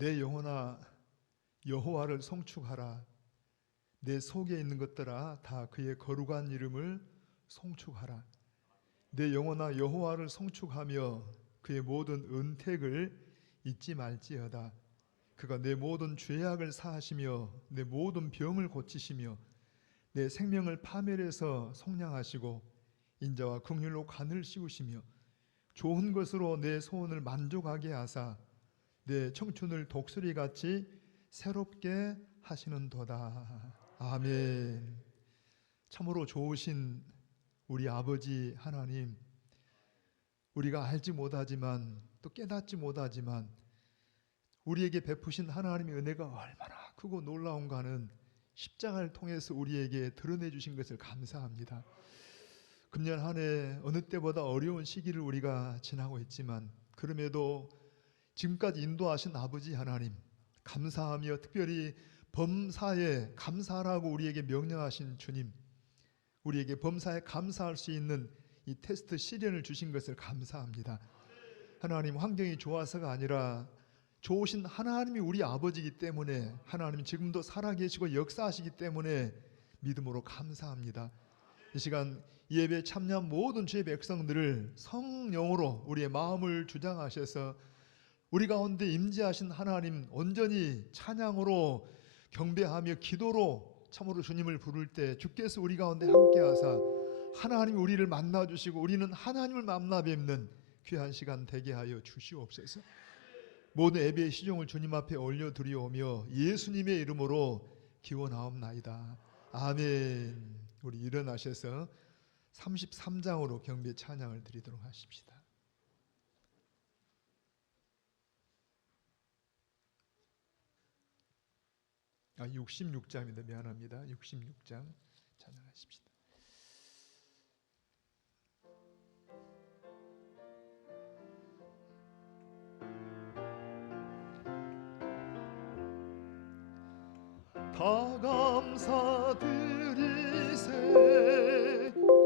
내 영혼아 여호와를 송축하라. 내 속에 있는 것들아 다 그의 거룩한 이름을 송축하라. 내 영혼아 여호와를 송축하며 그의 모든 은택을 잊지 말지어다. 그가 내 모든 죄악을 사하시며 내 모든 병을 고치시며 내 생명을 파멸해서 속량하시고 인자와 긍휼로 간을 씌우시며 좋은 것으로 내 소원을 만족하게 하사 내 청춘을 독수리같이 새롭게 하시는도다. 아멘. 참으로 좋으신 우리 아버지 하나님, 우리가 알지 못하지만 또 깨닫지 못하지만 우리에게 베푸신 하나님의 은혜가 얼마나 크고 놀라운가는 십자가를 통해서 우리에게 드러내 주신 것을 감사합니다. 금년 한 해 어느 때보다 어려운 시기를 우리가 지나고 있지만 그럼에도 지금까지 인도하신 아버지 하나님 감사하며, 특별히 범사에 감사하라고 우리에게 명령하신 주님, 우리에게 범사에 감사할 수 있는 이 테스트 시련을 주신 것을 감사합니다. 하나님, 환경이 좋아서가 아니라 좋으신 하나님이 우리 아버지이기 때문에, 하나님 지금도 살아계시고 역사하시기 때문에 믿음으로 감사합니다. 이 시간 예배에 참여한 모든 주의 백성들을 성령으로 우리의 마음을 주장하셔서 우리 가운데 임재하신 하나님 온전히 찬양으로 경배하며 기도로 참으로 주님을 부를 때 주께서 우리 가운데 함께하사 하나님이 우리를 만나주시고 우리는 하나님을 만나 뵙는 귀한 시간 되게 하여 주시옵소서. 모든 예배의 시종을 주님 앞에 올려드리오며 예수님의 이름으로 기원하옵나이다. 아멘. 우리 일어나셔서 33장으로 경배 찬양을 드리도록 하십시다. 66장입니다. 미안합니다. 66장 찬양하십시다. 다 감사드리세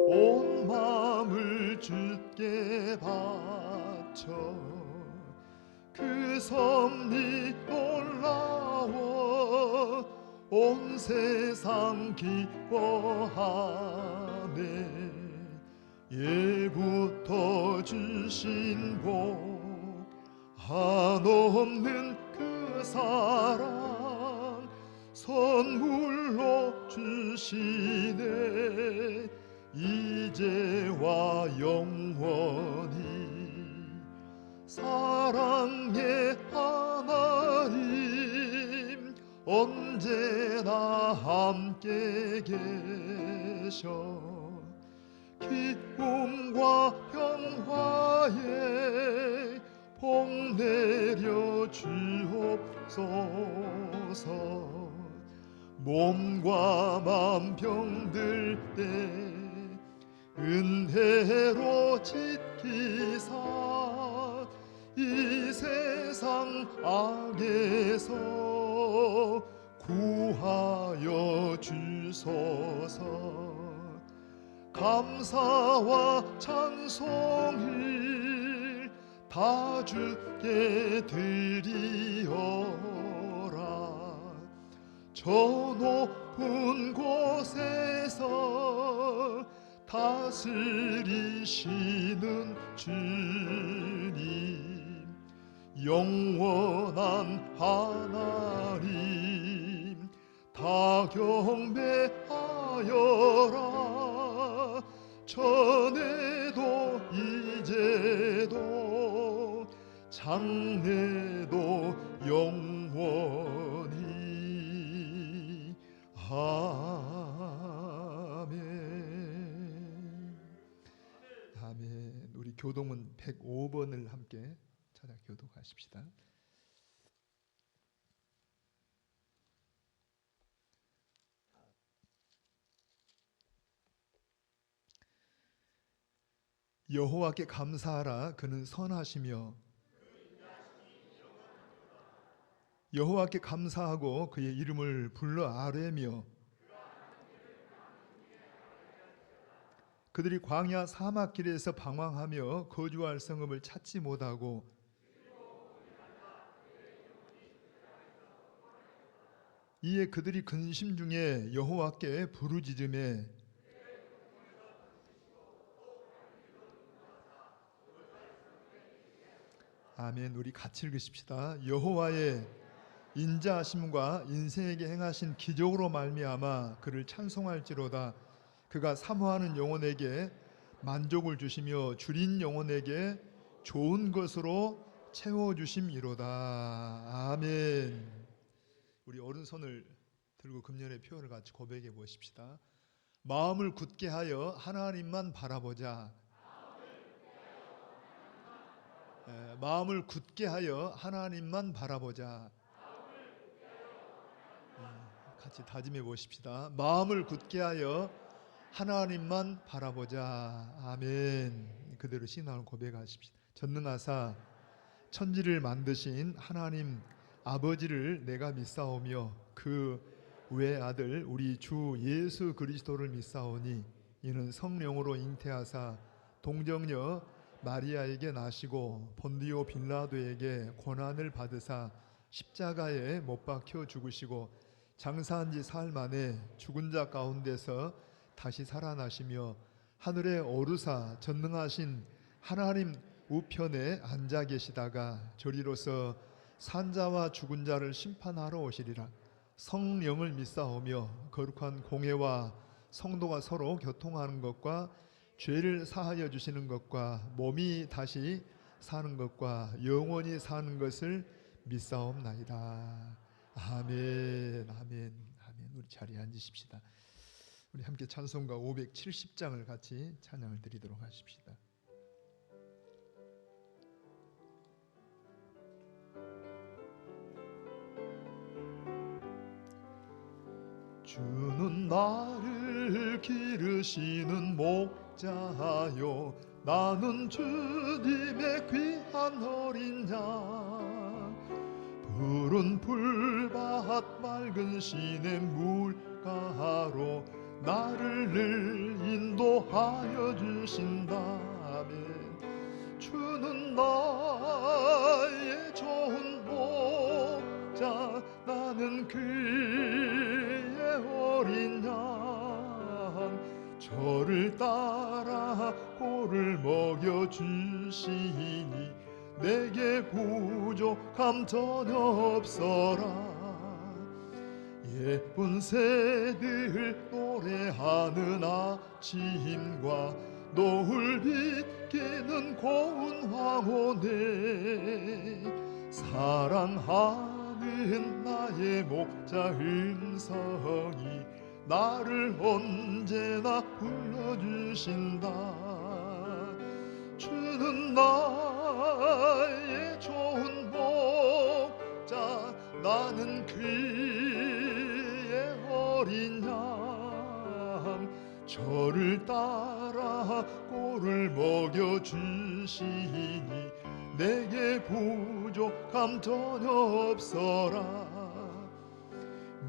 온 마음을 주께 바쳐 그 섭리 놀라워 온 세상 기뻐하네. 예부터 주신 복 한없는 그 사랑 선물로 주시네. 이제와 영원히 사랑의 하나님 언제나 함께 계셔. 기쁨과 평화에 복 내려 주옵소서. 몸과 맘 병들 때 은혜로 지키사 이 세상 악에서 구하여 주소서. 감사와 찬송을 다 주께 드리어라. 저 높은 곳에서 다스리시는 주님, 영원한 하나님 다 경배하여라. 전에도 이제도 장래도 영원히. 아멘. 아멘. 우리 교동은 105번을 함께 찾아 교독하십시다. 여호와께 감사하라. 그는 선하시며 여호와께 감사하고 그의 이름을 불러 아뢰며 그들이 광야 사막길에서 방황하며 거주할 성읍을 찾지 못하고 이에 그들이 근심 중에 여호와께 부르짖음에 아멘. 우리 같이 읽으십시다. 여호와의 인자하심과 인생에게 행하신 기적으로 말미암아 그를 찬송할지로다. 그가 사모하는 영혼에게 만족을 주시며 줄인 영혼에게 좋은 것으로 채워주심이로다. 아멘. 우리 오른손을 들고 금년의 표현을 같이 고백해 보십시다. 마음을 굳게 하여 하나님만 바라보자. 마음을 굳게 하여 하나님만 바라보자. 같이 다짐해 보십시다. 마음을 굳게 하여 하나님만 바라보자. 아멘. 그대로 신앙을 고백하십시다. 전능하사 천지를 만드신 하나님 아버지를 내가 믿사오며 그 외아들 우리 주 예수 그리스도를 믿사오니 이는 성령으로 잉태하사 동정녀 마리아에게 나시고 본디오 빌라도에게 고난을 받으사 십자가에 못 박혀 죽으시고 장사한 지 사흘 만에 죽은 자 가운데서 다시 살아나시며 하늘에 오르사 전능하신 하나님 우편에 앉아 계시다가 저리로서 산자와 죽은 자를 심판하러 오시리라. 성령을 믿사오며 거룩한 공회와 성도가 서로 교통하는 것과 죄를 사하여 주시는 것과 몸이 다시 사는 것과 영원히 사는 것을 믿사옵나이다. 아멘. 아멘. 아멘. 우리 자리에 앉으십시다. 우리 함께 찬송가 570장을 같이 찬양을 드리도록 하십시다. 주는 나를 기르시는 목자요 나는 주님의 귀한 어린 양 푸른 풀밭 맑은 시냇 물가로 나를 늘 인도하여 주신다면 주는 나의 좋은 목자 나는 그의 어린 양 저를 따라 꼴을 먹여주시니 내게 부족함 전혀 없어라 예쁜 새들 노래하는 아침과 노을 비키는 고운 황혼에 사랑하는 나의 목자 음성이 나를 언제나 불러주신다 주는 나의 좋은 목자 나는 그의 어린 양 저를 따라 꼴을 먹여주시니 내게 부족함 전혀 없어라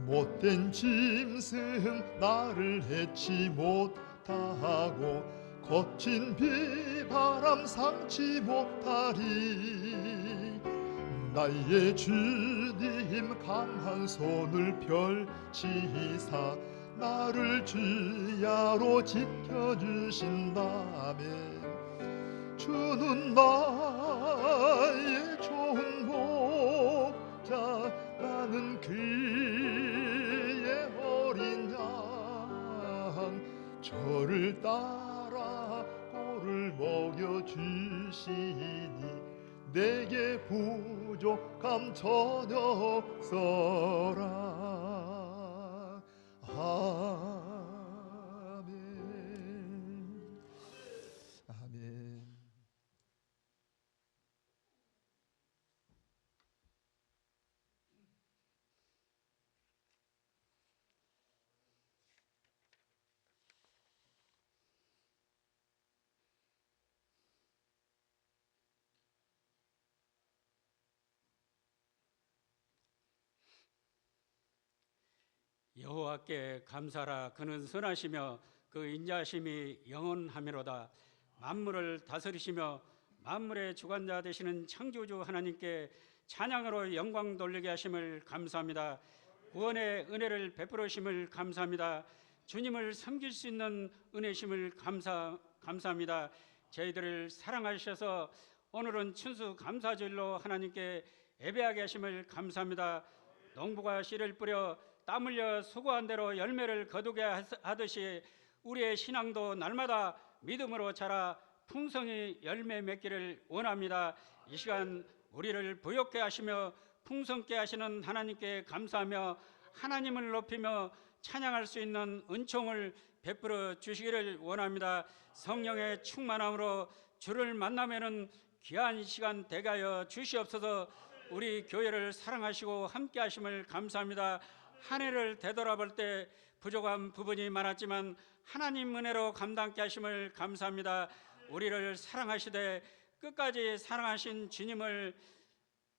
못된 짐승 나를 해치 못하고 거친 비바람 상치 못하리 나의 주님 강한 손을 펼치사 나를 주야로 지켜주신다면 주는 나의 좋은 목자 나는 그의 어린 양 저를 따라 꼴을 먹여주시니 내게 부족함 전혀 없어라 아멘 아멘 여호와께 감사라 그는 선하시며 그 인자하심이 영원하미로다 만물을 다스리시며 만물의 주관자 되시는 창조주 하나님께 찬양으로 영광 돌리게 하심을 감사합니다 구원의 은혜를 베풀으심을 감사합니다. 주님을 섬길 수 있는 은혜심을 감사합니다. 저희들을 사랑하셔서 오늘은 춘수 감사절로 하나님께 예배하게 하심을 감사합니다. 농부가 씨를 뿌려 땀 흘려 수고한 대로 열매를 거두게 하듯이 우리의 신앙도 날마다 믿음으로 자라 풍성히 열매 맺기를 원합니다. 이 시간 우리를 부욕케 하시며 풍성케 하시는 하나님께 감사하며 하나님을 높이며 찬양할 수 있는 은총을 베풀어 주시기를 원합니다. 성령의 충만함으로 주를 만나면은 귀한 시간 되게 하여 주시옵소서. 우리 교회를 사랑하시고 함께 하심을 감사합니다. 한 해를 되돌아볼 때 부족한 부분이 많았지만 하나님 은혜로 감당케 하심을 감사합니다. 우리를 사랑하시되 끝까지 사랑하신 주님을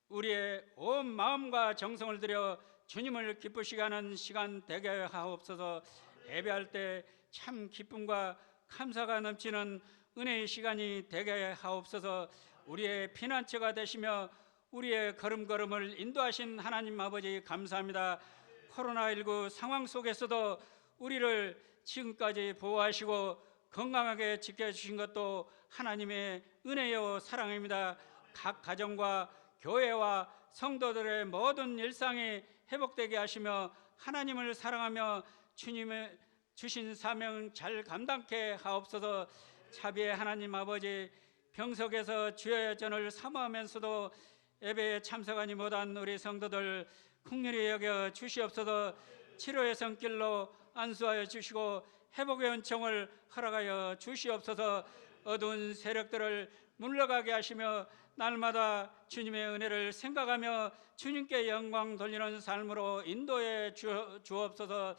우리의 온 마음과 정성을 들여 주님을 기쁘시게 하는 시간 되게 하옵소서. 예배할 때 참 기쁨과 감사가 넘치는 은혜의 시간이 되게 하옵소서. 우리의 피난처가 되시며 우리의 걸음걸음을 인도하신 하나님 아버지 감사합니다. 코로나19 상황 속에서도 우리를 지금까지 보호하시고 건강하게 지켜주신 것도 하나님의 은혜요 사랑입니다. 각 가정과 교회와 성도들의 모든 일상이 회복되게 하시며 하나님을 사랑하며 주님의 주신 사명 잘 감당케 하옵소서. 자비의 하나님 아버지, 병석에서 주의 전을 사모하면서도 예배에 참석하지 못한 우리 성도들 긍휼히 여겨 주시옵소서. 치료의 손길로 안수하여 주시고 회복의 은총을 허락하여 주시옵소서. 어두운 세력들을 물러가게 하시며 날마다 주님의 은혜를 생각하며 주님께 영광 돌리는 삶으로 인도해 주옵소서.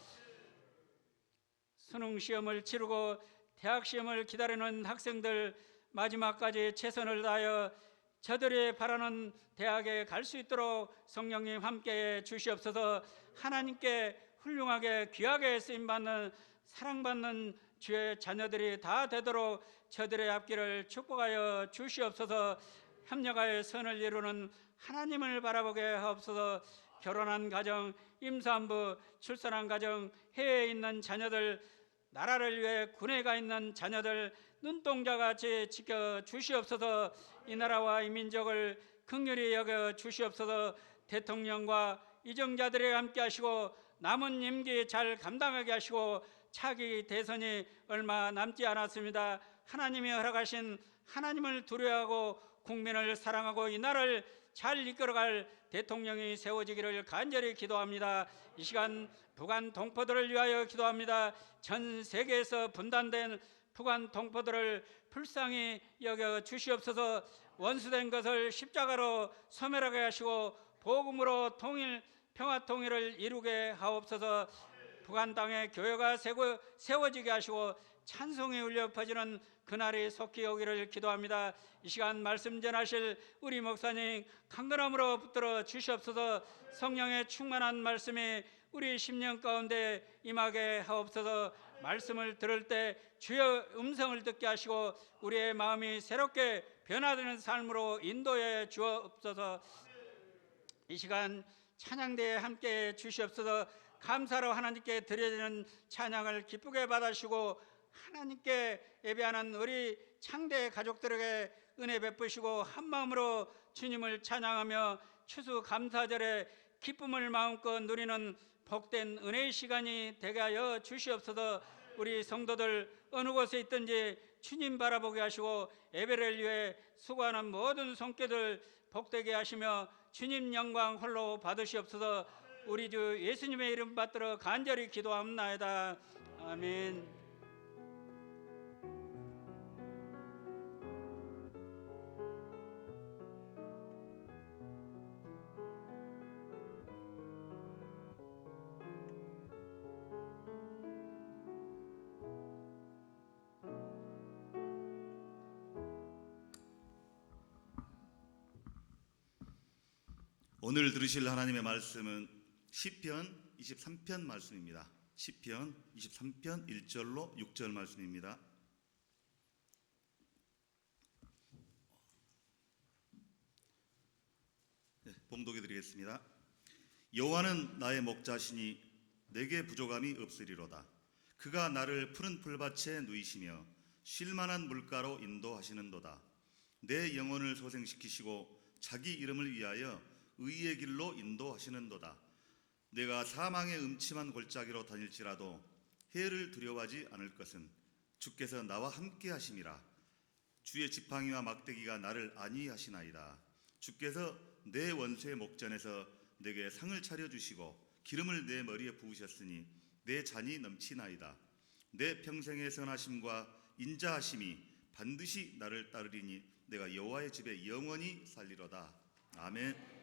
수능 시험을 치르고 대학 시험을 기다리는 학생들 마지막까지 최선을 다하여 저들이 바라는 대학에 갈 수 있도록 성령님 함께해 주시옵소서. 하나님께 훌륭하게 귀하게 쓰임받는 사랑받는 주의 자녀들이 다 되도록 저들의 앞길을 축복하여 주시옵소서. 협력하여 선을 이루는 하나님을 바라보게 하옵소서. 결혼한 가정, 임산부, 출산한 가정, 해외에 있는 자녀들, 나라를 위해 군에 가 있는 자녀들 눈동자같이 지켜 주시옵소서. 이 나라와 이 민족을 긍휼히 여겨 주시옵소서. 대통령과 이정자들이 함께 하시고 남은 임기 잘 감당하게 하시고 차기 대선이 얼마 남지 않았습니다. 하나님이 허락하신 하나님을 두려워하고 국민을 사랑하고 이 나라를 잘 이끌어갈 대통령이 세워지기를 간절히 기도합니다. 이 시간 북한 동포들을 위하여 기도합니다. 전 세계에서 분단된 북한 동포들을 불쌍히 여겨 주시옵소서. 원수된 것을 십자가로 소멸하게 하시고 복음으로 평화 통일을 이루게 하옵소서. 북한 땅에 교회가 세워지게 하시고 찬송이 울려 퍼지는 그날이 속히 오기를 기도합니다. 이 시간 말씀 전하실 우리 목사님 강건함으로 붙들어 주시옵소서. 성령의 충만한 말씀이 우리 심령 가운데 임하게 하옵소서. 말씀을 들을 때 주의 음성을 듣게 하시고 우리의 마음이 새롭게 변화되는 삶으로 인도해 주옵소서. 이 시간 찬양대에 함께 주시옵소서. 감사로 하나님께 드려지는 찬양을 기쁘게 받아주시고 하나님께 예배하는 우리 창대 가족들에게 은혜 베푸시고 한마음으로 주님을 찬양하며 추수 감사절에 기쁨을 마음껏 누리는 복된 은혜의 시간이 되게 하여 주시옵소서. 우리 성도들 어느 곳에 있든지 주님 바라보게 하시고 예배를 위해 수고하는 모든 손길들 복되게 하시며 주님 영광 홀로 받으시옵소서. 우리 주 예수님의 이름 받들어 간절히 기도합나이다. 아멘. 오늘 들으실 하나님의 말씀은 시편 23편 말씀입니다. 시편 23편 1절로 6절 말씀입니다. 봉독해 드리겠습니다. 여호와는 나의 목자시니 내게 부족함이 없으리로다. 그가 나를 푸른 풀밭에 누이시며 쉴만한 물가로 인도하시는도다. 내 영혼을 소생시키시고 자기 이름을 위하여 의의 길로 인도하시는도다. 내가 사망의 음침한 골짜기로 다닐지라도 해를 두려워하지 않을 것은 주께서 나와 함께 하심이라. 주의 지팡이와 막대기가 나를 안위하시나이다. 주께서 내 원수의 목전에서 내게 상을 차려주시고 기름을 내 머리에 부으셨으니 내 잔이 넘치나이다. 내 평생의 선하심과 인자하심이 반드시 나를 따르리니 내가 여호와의 집에 영원히 살리로다. 아멘.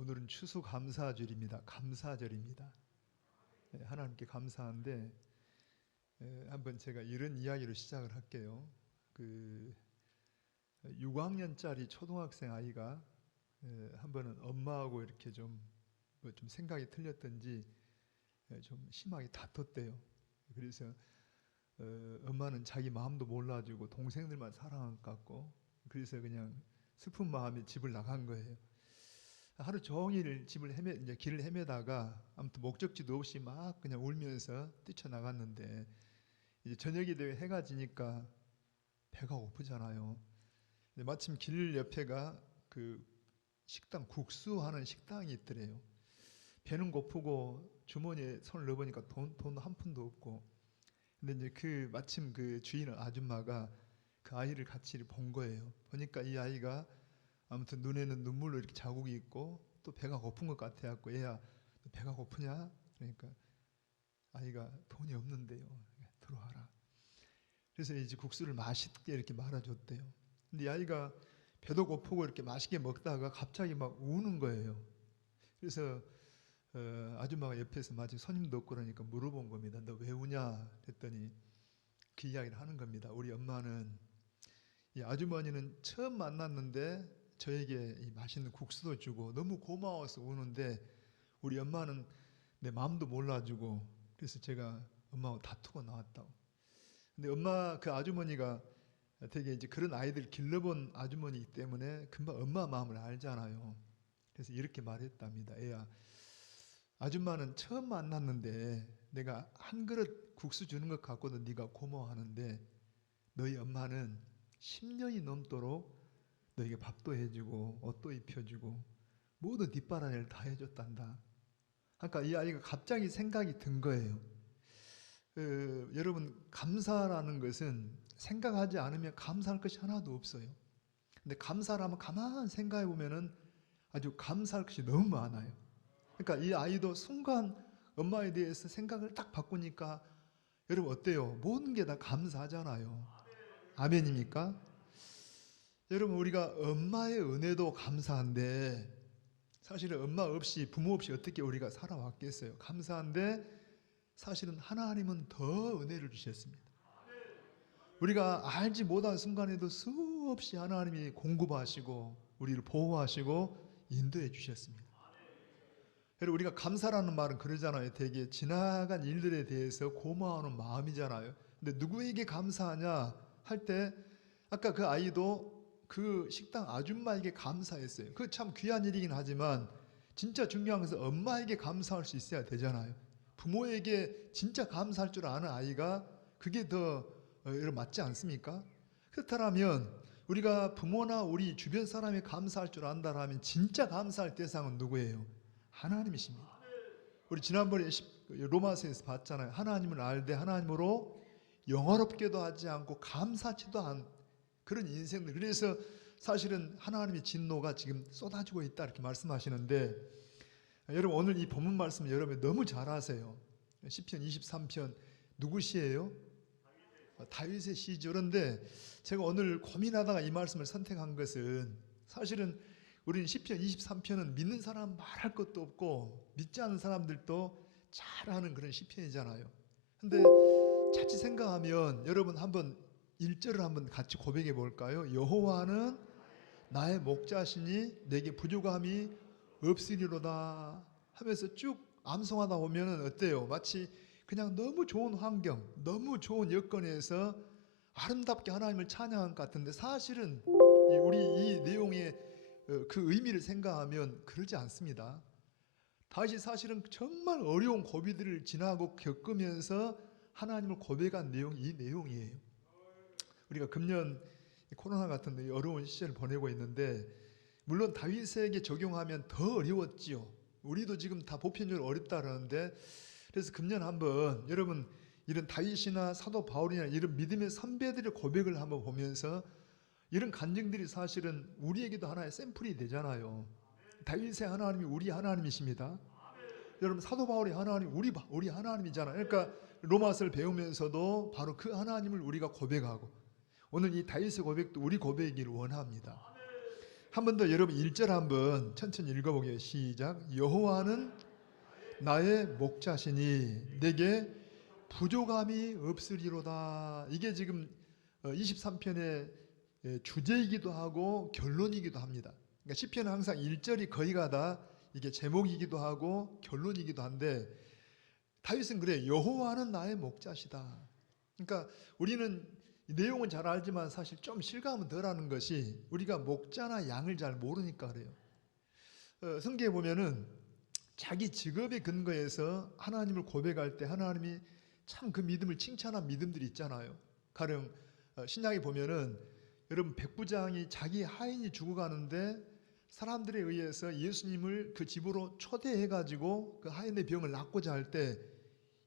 오늘은 추수감사절입니다. 감사절입니다. 하나님께 감사한데 한번 제가 이런 이야기로 시작을 할게요. 그 6학년짜리 초등학생 아이가 한 번은 엄마하고 이렇게 좀 생각이 틀렸던지 좀 심하게 다퉜대요. 그래서 엄마는 자기 마음도 몰라주고 동생들만 사랑한 것 같고, 그래서 그냥 슬픈 마음에 집을 나간 거예요. 하루 종일 이제 길을 헤매다가 아무튼 목적지도 없이 막 그냥 울면서 뛰쳐나갔는데, 이제 저녁이 되고 해가 지니까 배가 고프잖아요. 근데 마침 길 옆에가 그 식당, 국수 하는 식당이 있더래요. 배는 고프고 주머니에 손을 넣어보니까 돈 한 푼도 없고. 근데 이제 마침 그 주인 아줌마가 그 아이를 같이 본 거예요. 보니까 이 아이가 아무튼 눈에는 눈물로 이렇게 자국이 있고 또 배가 고픈 것 같아갖고, 얘야 너 배가 고프냐? 그러니까 아이가 돈이 없는데요. 들어와라. 그래서 이제 국수를 맛있게 이렇게 말아줬대요. 근데 이 아이가 배도 고프고 이렇게 맛있게 먹다가 갑자기 막 우는 거예요. 그래서 아줌마가 옆에서 마치 손님도 없고 그러니까 물어본 겁니다. 너 왜 우냐? 그랬더니 그 이야기를 하는 겁니다. 우리 엄마는, 이 아주머니는 처음 만났는데 저에게 이 맛있는 국수도 주고 너무 고마워서 우는데, 우리 엄마는 내 마음도 몰라주고, 그래서 제가 엄마하고 다투고 나왔다고. 근데 그 아주머니가 되게 이제 그런 아이들 길러본 아주머니이기 때문에 금방 엄마 마음을 알잖아요. 그래서 이렇게 말했답니다. 애야, 아줌마는 처음 만났는데 내가 한 그릇 국수 주는 것 갖고도 네가 고마워하는데, 너희 엄마는 10년이 넘도록 너에게 밥도 해주고 옷도 입혀주고 모든 뒷바라지를 다 해줬단다. 그러니까 이 아이가 갑자기 생각이 든 거예요. 여러분, 감사라는 것은 생각하지 않으면 감사할 것이 하나도 없어요. 근데 감사를 한번 가만히 생각해 보면은 아주 감사할 것이 너무 많아요. 그러니까 이 아이도 순간 엄마에 대해서 생각을 딱 바꾸니까, 여러분 어때요? 모든 게 다 감사하잖아요. 아멘입니까? 여러분, 우리가 엄마의 은혜도 감사한데, 사실은 엄마 없이 부모 없이 어떻게 우리가 살아왔겠어요? 감사한데 사실은 하나님은 더 은혜를 주셨습니다. 우리가 알지 못한 순간에도 수없이 하나님이 공급하시고 우리를 보호하시고 인도해 주셨습니다. 여러분, 우리가 감사라는 말은 그러잖아요. 되게 지나간 일들에 대해서 고마워하는 마음이잖아요. 근데 누구에게 감사하냐 할 때, 아까 그 아이도 그 식당 아줌마에게 감사했어요. 그 참 귀한 일이긴 하지만 진짜 중요한 것은 엄마에게 감사할 수 있어야 되잖아요. 부모에게 진짜 감사할 줄 아는 아이가 그게 더 맞지 않습니까? 그렇다면 우리가 부모나 우리 주변 사람이 감사할 줄 안다라면 진짜 감사할 대상은 누구예요? 하나님이십니다. 우리 지난번에 로마서에서 봤잖아요. 하나님을 알되 하나님으로 영화롭게도 하지 않고 감사치도 않은 그런 인생들. 그래서 사실은 하나님의 진노가 지금 쏟아지고 있다 이렇게 말씀하시는데, 여러분 오늘 이 본문 말씀 여러분 너무 잘 아세요. 시편 23편 누구 시예요? 다윗의 시죠. 그런데 제가 오늘 고민하다가 이 말씀을 선택한 것은, 사실은 우리는 시편 23편은 믿는 사람 말할 것도 없고 믿지 않는 사람들도 잘하는 그런 시편이잖아요. 근데 자칫 생각하면 여러분 한번 1절을 한번 같이 고백해 볼까요? 여호와는 나의 목자시니 내게 부족함이 없으리로다 하면서 쭉 암송하다 보면 어때요? 마치 그냥 너무 좋은 환경, 너무 좋은 여건에서 아름답게 하나님을 찬양한 것 같은데, 사실은 우리 이 내용의 그 의미를 생각하면 그러지 않습니다. 다윗이 사실은 정말 어려운 고비들을 지나고 겪으면서 하나님을 고백한 내용이 이 내용이에요. 우리가 금년 코로나 같은 어려운 시절을 보내고 있는데, 물론 다윗에게 적용하면 더 어려웠지요. 우리도 지금 다 보편적으로 어렵다 그러는데, 그래서 금년 한번 여러분 이런 다윗이나 사도 바울이나 이런 믿음의 선배들의 고백을 한번 보면서 이런 간증들이 사실은 우리에게도 하나의 샘플이 되잖아요. 다윗의 하나님이 우리 하나님이십니다. 여러분 사도 바울의 하나님 우리 하나님이잖아요. 그러니까 로마서를 배우면서도 바로 그 하나님을 우리가 고백하고, 오늘 이 다윗의 고백도 우리 고백이기를 원합니다. 한 번 더 여러분 1절 한번 천천히 읽어보게요. 시작. 여호와는 나의 목자시니 내게 부족함이 없으리로다. 이게 지금 23편의 주제이기도 하고 결론이기도 합니다. 그러니까 시편은 항상 1절이 거의가 다 이게 제목이기도 하고 결론이기도 한데 다윗은 그래. 여호와는 나의 목자시다. 그러니까 우리는 내용은 잘 알지만 사실 좀 실감은 덜하는 것이 우리가 목자나 양을 잘 모르니까 그래요. 성경에 보면은 자기 직업에 근거해서 하나님을 고백할 때 하나님이 참 그 믿음을 칭찬한 믿음들이 있잖아요. 가령 신약에 보면은 여러분 백부장이 자기 하인이 죽어가는데 사람들에 의해서 예수님을 그 집으로 초대해가지고 그 하인의 병을 낫고자 할 때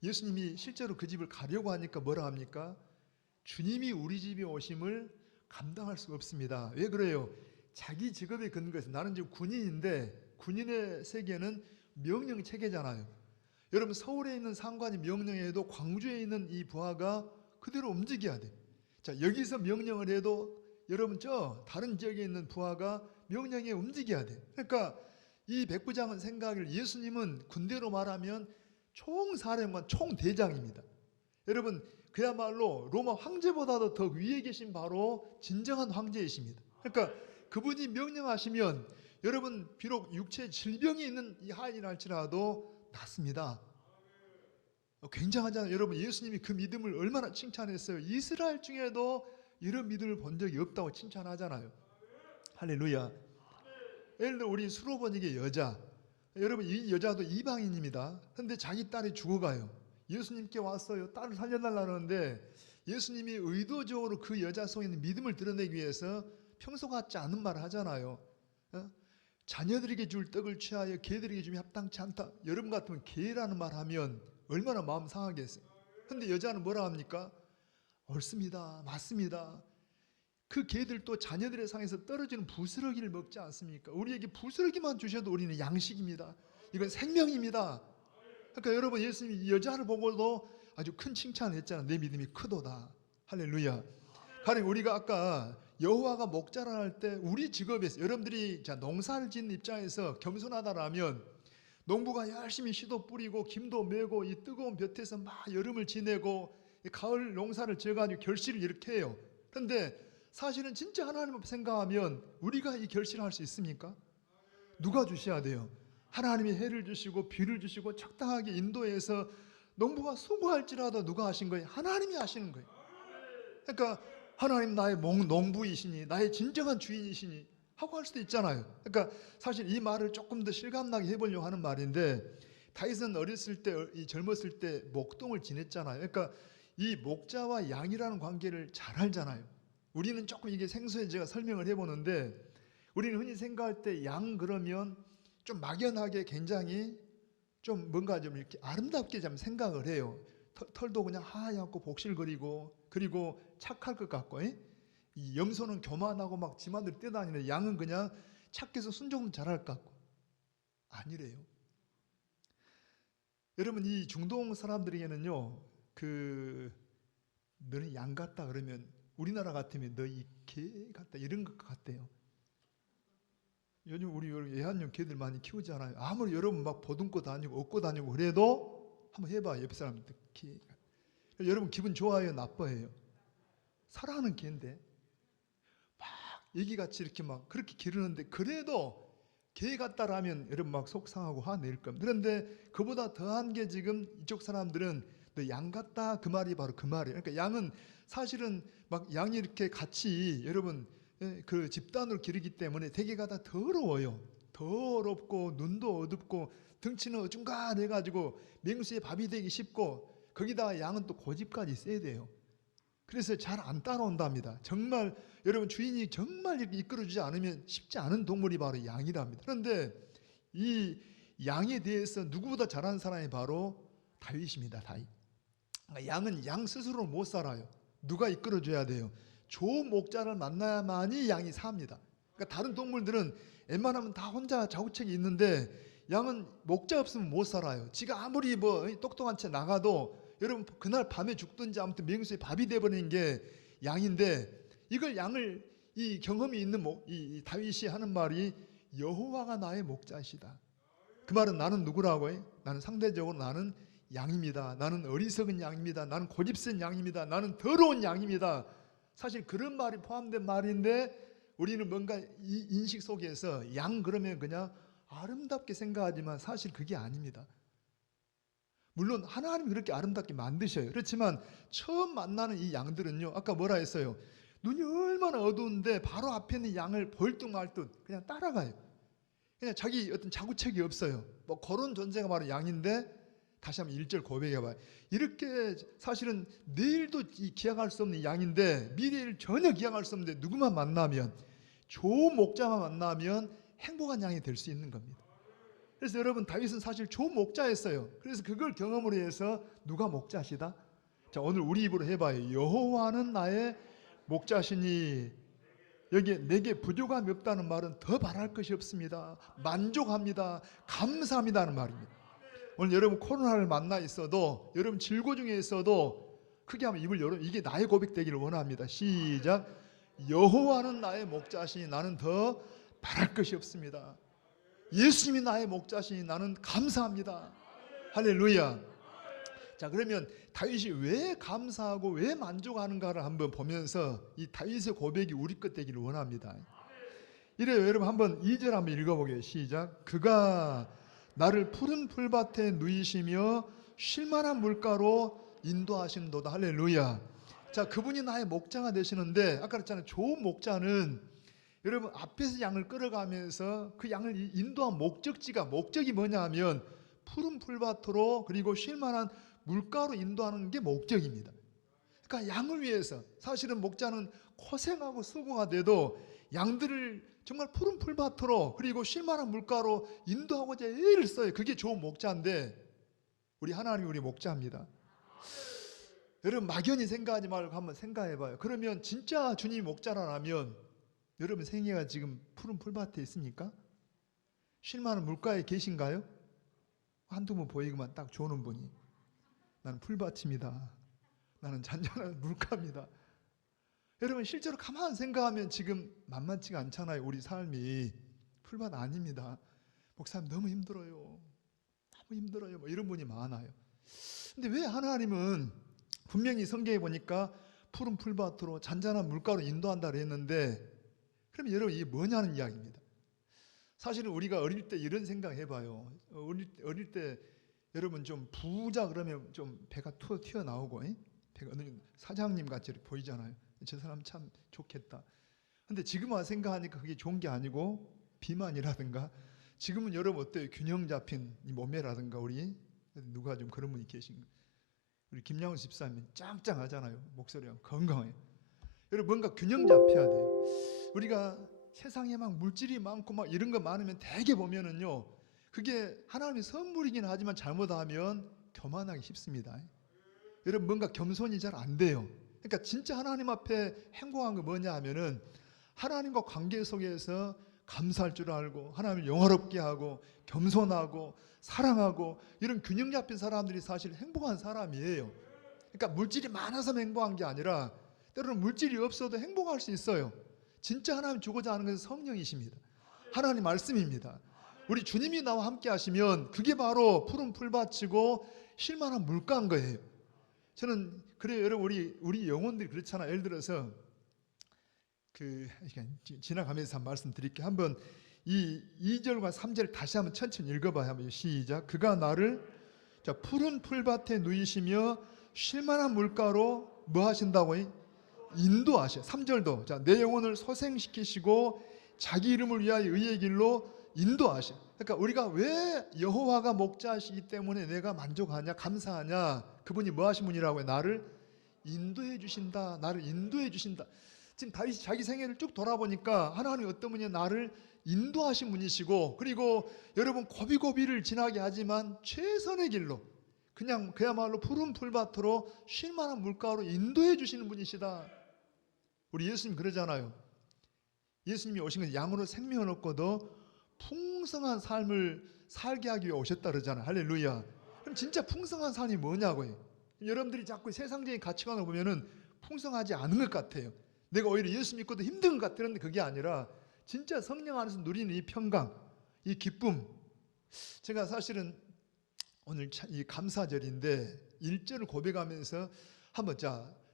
예수님이 실제로 그 집을 가려고 하니까 뭐라 합니까? 주님이 우리 집에 오심을 감당할 수가 없습니다. 왜 그래요? 자기 직업에 근거해서 나는 지금 군인인데 군인의 세계는 명령 체계잖아요. 여러분 서울에 있는 상관이 명령해도 광주에 있는 이 부하가 그대로 움직여야 돼. 자, 여기서 명령을 해도 여러분 저 다른 지역에 있는 부하가 명령에 움직여야 돼. 그러니까 이 백부장은 생각을 예수님은 군대로 말하면 총사령관 총대장입니다. 여러분 그야말로 로마 황제보다도 더 위에 계신 바로 진정한 황제이십니다. 그러니까 그분이 명령하시면 여러분 비록 육체 질병이 있는 이 하인이라 할지라도 낫습니다. 굉장하잖아요. 여러분 예수님이 그 믿음을 얼마나 칭찬했어요. 이스라엘 중에도 이런 믿음을 본 적이 없다고 칭찬하잖아요. 할렐루야. 예를 들어 우리 수로번이게 여자, 여러분 이 여자도 이방인입니다. 근데 자기 딸이 죽어가요. 예수님께 왔어요. 딸을 살려달라는데 예수님이 의도적으로 그 여자 속에 있는 믿음을 드러내기 위해서 평소 같지 않은 말을 하잖아요. 자녀들에게 줄 떡을 취하여 개들에게 주면 합당치 않다. 여러분 같으면 개라는 말 하면 얼마나 마음 상하겠어요. 근데 여자는 뭐라 합니까? 옳습니다. 맞습니다. 그 개들도 자녀들의 상에서 떨어지는 부스러기를 먹지 않습니까? 우리에게 부스러기만 주셔도 우리는 양식입니다. 이건 생명입니다. 그러니까 여러분 예수님이 이 여자를 보고도 아주 큰 칭찬을 했잖아요. 내 믿음이 크도다. 할렐루야. 가령 우리가 아까 여호와가 목자라 할 때 우리 직업에서 여러분들이 자 농사를 짓는 입장에서 겸손하다라면 농부가 열심히 씨도 뿌리고 김도 메고 이 뜨거운 볕에서 막 여름을 지내고 가을 농사를 지어가지고 결실을 이렇게 해요. 그런데 사실은 진짜 하나님 앞에 생각하면 우리가 이 결실을 할 수 있습니까? 누가 주셔야 돼요? 하나님이 해를 주시고 비를 주시고 적당하게 인도해서 농부가 수고할지라도 누가 하신 거예요? 하나님이 하시는 거예요. 그러니까 하나님 나의 농부이시니 나의 진정한 주인이시니 하고 할 수도 있잖아요. 그러니까 사실 이 말을 조금 더 실감나게 해보려고 하는 말인데 다윗은 어렸을 때 젊었을 때 목동을 지냈잖아요. 그러니까 이 목자와 양이라는 관계를 잘 알잖아요. 우리는 조금 이게 생소해 제가 설명을 해보는데 우리는 흔히 생각할 때 양 그러면 좀 막연하게 굉장히 좀 뭔가 좀 이렇게 아름답게 좀 생각을 해요. 털도 그냥 하얗고 복실거리고 그리고 착할 것 같고 이 염소는 교만하고 막 지만들 뛰어다니는 양은 그냥 착해서 순종은 잘할 것 같고 아니래요. 여러분 이 중동 사람들에게는요 너는 양 같다 그러면 우리나라 같으면 너 이 개 같다 이런 것 같대요. 요즘 우리 애완용 개들 많이 키우잖아요. 아무리 여러분 막 보듬고 다니고 업고 다니고 그래도 한번 해봐. 옆에 사람들 개. 여러분 기분 좋아요? 나빠해요? 사랑하는 개인데 막 애기같이 이렇게 막 그렇게 기르는데 그래도 개 같다라면 여러분 막 속상하고 화낼 겁니다. 그런데 그보다 더한 게 지금 이쪽 사람들은 너 양 같다 그 말이 바로 그 말이에요. 그러니까 양은 사실은 막 양이 이렇게 같이 여러분 그 집단으로 기르기 때문에 대개가 다 더러워요. 더럽고 눈도 어둡고 덩치는 어중간해가지고 맹수에 밥이 되기 쉽고 거기다 양은 또 고집까지 있어야 돼요. 그래서 잘 안 따라온답니다. 정말 여러분 주인이 정말 이렇게 이끌어주지 않으면 쉽지 않은 동물이 바로 양이랍니다. 그런데 이 양에 대해서 누구보다 잘하는 사람이 바로 다윗입니다. 다윗. 양은 양 스스로 못 살아요. 누가 이끌어줘야 돼요. 좋은 목자를 만나야만이 양이 삽니다. 그러니까 다른 동물들은 웬만하면 다 혼자 자구책이 있는데 양은 목자 없으면 못 살아요. 지가 아무리 뭐 똑똑한 채 나가도 여러분 그날 밤에 죽든지 아무튼 맹수의 밥이 돼버리는 게 양인데 이걸 양을 이 경험이 있는 이 다윗이 하는 말이 여호와가 나의 목자시다. 그 말은 나는 누구라고 해? 나는 상대적으로 나는 양입니다. 나는 어리석은 양입니다. 나는 고집센 양입니다. 나는 더러운 양입니다. 사실 그런 말이 포함된 말인데 우리는 뭔가 이 인식 속에서 양 그러면 그냥 아름답게 생각하지만 사실 그게 아닙니다. 물론 하나님이 그렇게 아름답게 만드셔요. 그렇지만 처음 만나는 이 양들은요, 아까 뭐라 했어요? 눈이 얼마나 어두운데 바로 앞에 있는 양을 볼듯 말듯 그냥 따라가요. 그냥 자기 어떤 자구책이 없어요. 뭐 그런 존재가 바로 양인데, 다시 한번 1절 고백해봐요. 이렇게 사실은 내일도 기약할 수 없는 양인데, 미래를 전혀 기약할 수 없는데 누구만 만나면, 좋은 목자만 만나면 행복한 양이 될 수 있는 겁니다. 그래서 여러분, 다윗은 사실 좋은 목자였어요. 그래서 그걸 경험으로 해서 누가 목자시다? 자, 오늘 우리 입으로 해봐요. 여호와는 나의 목자시니 여기에 내게 부족함이 없다는 말은 더 바랄 것이 없습니다. 만족합니다. 감사합니다는 말입니다. 오늘 여러분 코로나를 만나 있어도, 여러분 질고 중에 있어도 크게 한번 입을 열어, 이게 나의 고백되기를 원합니다. 시작. 여호와는 나의 목자시니 나는 더 바랄 것이 없습니다. 예수님이 나의 목자시니 나는 감사합니다. 할렐루야. 자, 그러면 다윗이 왜 감사하고 왜 만족하는가를 한번 보면서 이 다윗의 고백이 우리 것 되기를 원합니다. 이래요. 여러분 한번 2절 한번 읽어보게요. 시작. 그가 나를 푸른 풀밭에 누이시며 쉴만한 물가로 인도하시는도다. 할렐루야. 자, 그분이 나의 목자가 되시는데, 아까 그랬잖아요. 좋은 목자는 여러분 앞에서 양을 끌어가면서 그 양을 인도한 목적이 뭐냐 하면 푸른 풀밭으로, 그리고 쉴만한 물가로 인도하는 게 목적입니다. 그러니까 양을 위해서 사실은 목자는 고생하고 수고가 돼도 양들을 정말 푸른 풀밭으로, 그리고 쉴만한 물가로 인도하고자 애를 써요. 그게 좋은 목자인데, 우리 하나님이 우리 목자입니다. 여러분 막연히 생각하지 말고 한번 생각해봐요. 그러면 진짜 주님이 목자라면 여러분 생애가 지금 푸른 풀밭에 있습니까? 쉴만한 물가에 계신가요? 한두 분 보이기만 딱 좋은 분이, 나는 풀밭입니다. 나는 잔잔한 물가입니다. 여러분 실제로 가만 생각하면 지금 만만치가 않잖아요. 우리 삶이 풀밭 아닙니다. 목사님 너무 힘들어요. 너무 힘들어요. 뭐 이런 분이 많아요. 근데 왜 하나님은 분명히 성경에 보니까 푸른 풀밭으로 잔잔한 물가로 인도한다 그랬는데, 그럼 여러분 이게 뭐냐는 이야기입니다. 사실은 우리가 어릴 때 이런 생각 해봐요. 어릴 때 여러분 좀 부자 그러면 좀 배가 튀어나오고, 배가 사장님 같이 보이잖아요. 저 사람 참 좋겠다. 근데 지금 와서 생각하니까 그게 좋은 게 아니고 비만이라든가, 지금은 여러분 어때요? 균형 잡힌 이 몸매라든가, 우리 누가 좀 그런 분이 계신가? 우리 김양훈 집사님 짱짱하잖아요. 목소리가 건강해. 여러분 뭔가 균형 잡혀야 돼요. 우리가 세상에 막 물질이 많고 막 이런 거 많으면 대개 보면은요, 그게 하나님의 선물이긴 하지만 잘못하면 교만하기 쉽습니다. 여러분 뭔가 겸손이 잘 안 돼요. 그러니까 진짜 하나님 앞에 행복한 거 뭐냐 하면은 하나님과 관계 속에서 감사할 줄 알고, 하나님을 영화롭게 하고, 겸손하고, 사랑하고, 이런 균형 잡힌 사람들이 사실 행복한 사람이에요. 그러니까 물질이 많아서 행복한 게 아니라 때로는 물질이 없어도 행복할 수 있어요. 진짜 하나님 주고자 하는 것은 성령이십니다. 하나님 말씀입니다. 우리 주님이 나와 함께 하시면 그게 바로 푸른 풀밭이고 쉴만한 물가인 거예요. 저는 그래요. 여러분 우리 영혼들이 그렇잖아요. 예를 들어서 지나가면서 한 말씀 드릴게요. 한번 이 2절과 3절 다시 한번 천천히 읽어봐요. 한번 시작. 그가 나를 푸른 풀밭에 누이시며 쉴만한 물가로 뭐 하신다고요? 인도하셔. 3절도 자, 내 영혼을 소생시키시고 자기 이름을 위하여 의의 길로 인도하셔. 그러니까 우리가 왜 여호와가 목자시기 때문에 내가 만족하냐, 감사하냐? 그분이 뭐 하신 분이라고 해요? 나를 인도해 주신다. 나를 인도해 주신다. 지금 다윗이 자기 생애를 쭉 돌아보니까 하나님이 어떤 분이 나를 인도하신 분이시고, 그리고 여러분 고비고비를 지나게 하지만 최선의 길로, 그냥 그야말로 푸른 풀밭으로 쉴만한 물가로 인도해 주시는 분이시다. 우리 예수님 그러잖아요. 예수님이 오신 건 양으로 생명을 얻고도 풍성한 삶을 살게 하기 위해 오셨다 그러잖아요. 할렐루야. 그럼 진짜 풍성한 삶이 뭐냐고요. 여러분들이 자꾸 세상적인 가치관을 보면은 풍성하지 않은 것 같아요. 내가 오히려 예수 믿고도 힘든 것 같았는데 그게 아니라 진짜 성령 안에서 누리는 이 평강, 이 기쁨. 제가 사실은 오늘 이 감사절인데 1절을 고백하면서 한번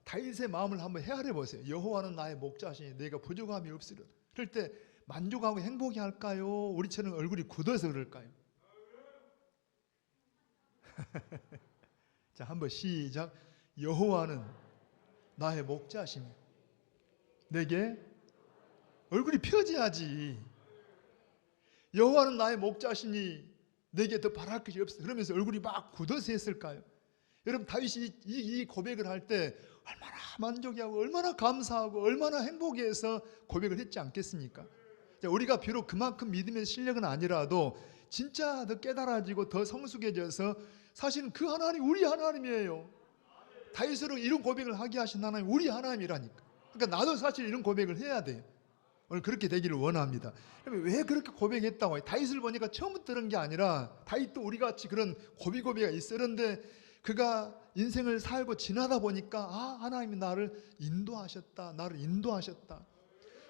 다윗의 마음을 한번 헤아려 보세요. 여호와는 나의 목자시니 내가 부족함이 없으리라. 그럴 때 만족하고 행복해 할까요? 우리처럼 얼굴이 굳어서 그럴까요? 자, 한번 시작. 여호와는 나의 목자시니 내게 얼굴이 펴져야지. 여호와는 나의 목자시니 내게 더 바랄 것이 없어. 그러면서 얼굴이 막 굳어서 했을까요? 여러분 다윗이 이 고백을 할 때 얼마나 만족해하고 얼마나 감사하고 얼마나 행복해서 고백을 했지 않겠습니까? 우리가 비록 그만큼 믿음의 실력은 아니라도 진짜 더 깨달아지고 더 성숙해져서 사실은 그 하나님 우리 하나님이에요. 다윗으로 이런 고백을 하게 하신 하나님 우리 하나님이라니까. 그러니까 나도 사실 이런 고백을 해야 돼요. 오늘 그렇게 되기를 원합니다. 왜 그렇게 고백했다고? 다윗을 보니까 처음부터 들은 게 아니라 다윗도 우리 같이 그런 고비고비가 있어. 그런데 그가 인생을 살고 지나다 보니까 하나님이 나를 인도하셨다. 나를 인도하셨다.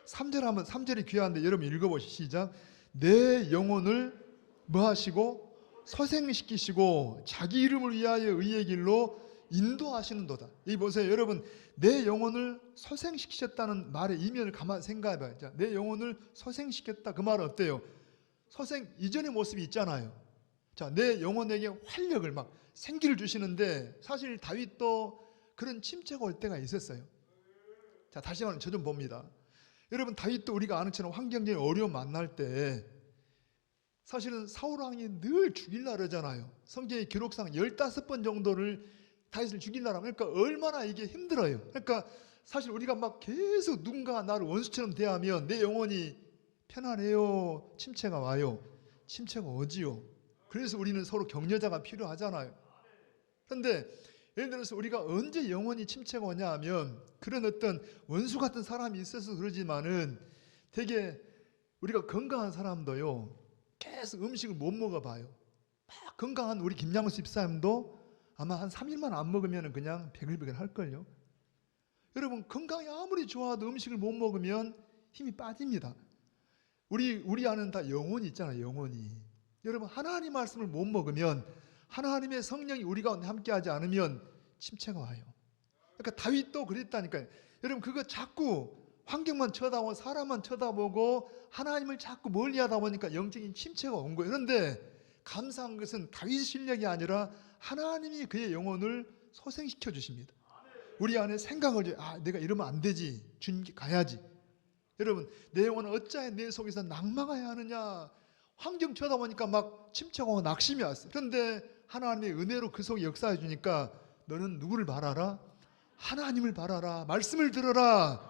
3절이 귀한데 여러분 읽어보시죠. 시작. 내 영혼을 뭐 하시고 소생시키시고 자기 이름을 위하여 의의 길로 인도하시는도다. 이 보세요. 여러분 내 영혼을 소생시키셨다는 말의 이면을 가만 생각해봐요. 내 영혼을 소생시켰다. 그 말은 어때요? 소생 이전의 모습이 있잖아요. 내 영혼에게 활력을 막 생기를 주시는데 사실 다윗도 그런 침체가 올 때가 있었어요. 다시 한번 저 좀 봅니다. 여러분 다윗도 우리가 아는 처럼 환경적인 어려움 만날 때 사실은 사울 왕이 늘 죽이려고 그러잖아요. 성경의 기록상 15번 정도를 다윗을 죽이려고 하면 그러니까 얼마나 이게 힘들어요. 그러니까 사실 우리가 막 계속 누군가 나를 원수처럼 대하면 내 영혼이 편안해요. 침체가 와요. 침체가 오지요. 그래서 우리는 서로 격려자가 필요하잖아요. 그런데 예를 들어서 우리가 언제 영혼이 침체가 오냐 하면 그런 어떤 원수 같은 사람이 있어서 그러지만은 되게 우리가 건강한 사람도요 계속 음식을 못 먹어봐요. 막 건강한 우리 김양수 집사님도 아마 한 3일만 안 먹으면 그냥 베글베글 할걸요. 여러분 건강이 아무리 좋아도 음식을 못 먹으면 힘이 빠집니다. 우리 안에는 다 영혼이 있잖아요. 영혼이. 여러분 하나님 말씀을 못 먹으면 하나님의 성령이 우리 가운데 함께하지 않으면 침체가 와요. 그러니까 다윗도 그랬다니까요. 여러분 그거 자꾸 환경만 쳐다보고 사람만 쳐다보고 하나님을 자꾸 멀리하다 보니까 영적인 침체가 온 거예요. 그런데 감사한 것은 다윗의 실력이 아니라 하나님이 그의 영혼을 소생시켜 주십니다. 우리 안에 생각을 내가 이러면 안 되지. 주님께 가야지. 여러분 내 영혼은 어찌하여 내 속에서 낙망해야 하느냐. 환경 쳐다보니까 막 침체가 오고 낙심이 왔어요. 그런데 하나님의 은혜로 그 속에 역사해 주니까 너는 누구를 바라라? 하나님을 바라라. 말씀을 들어라.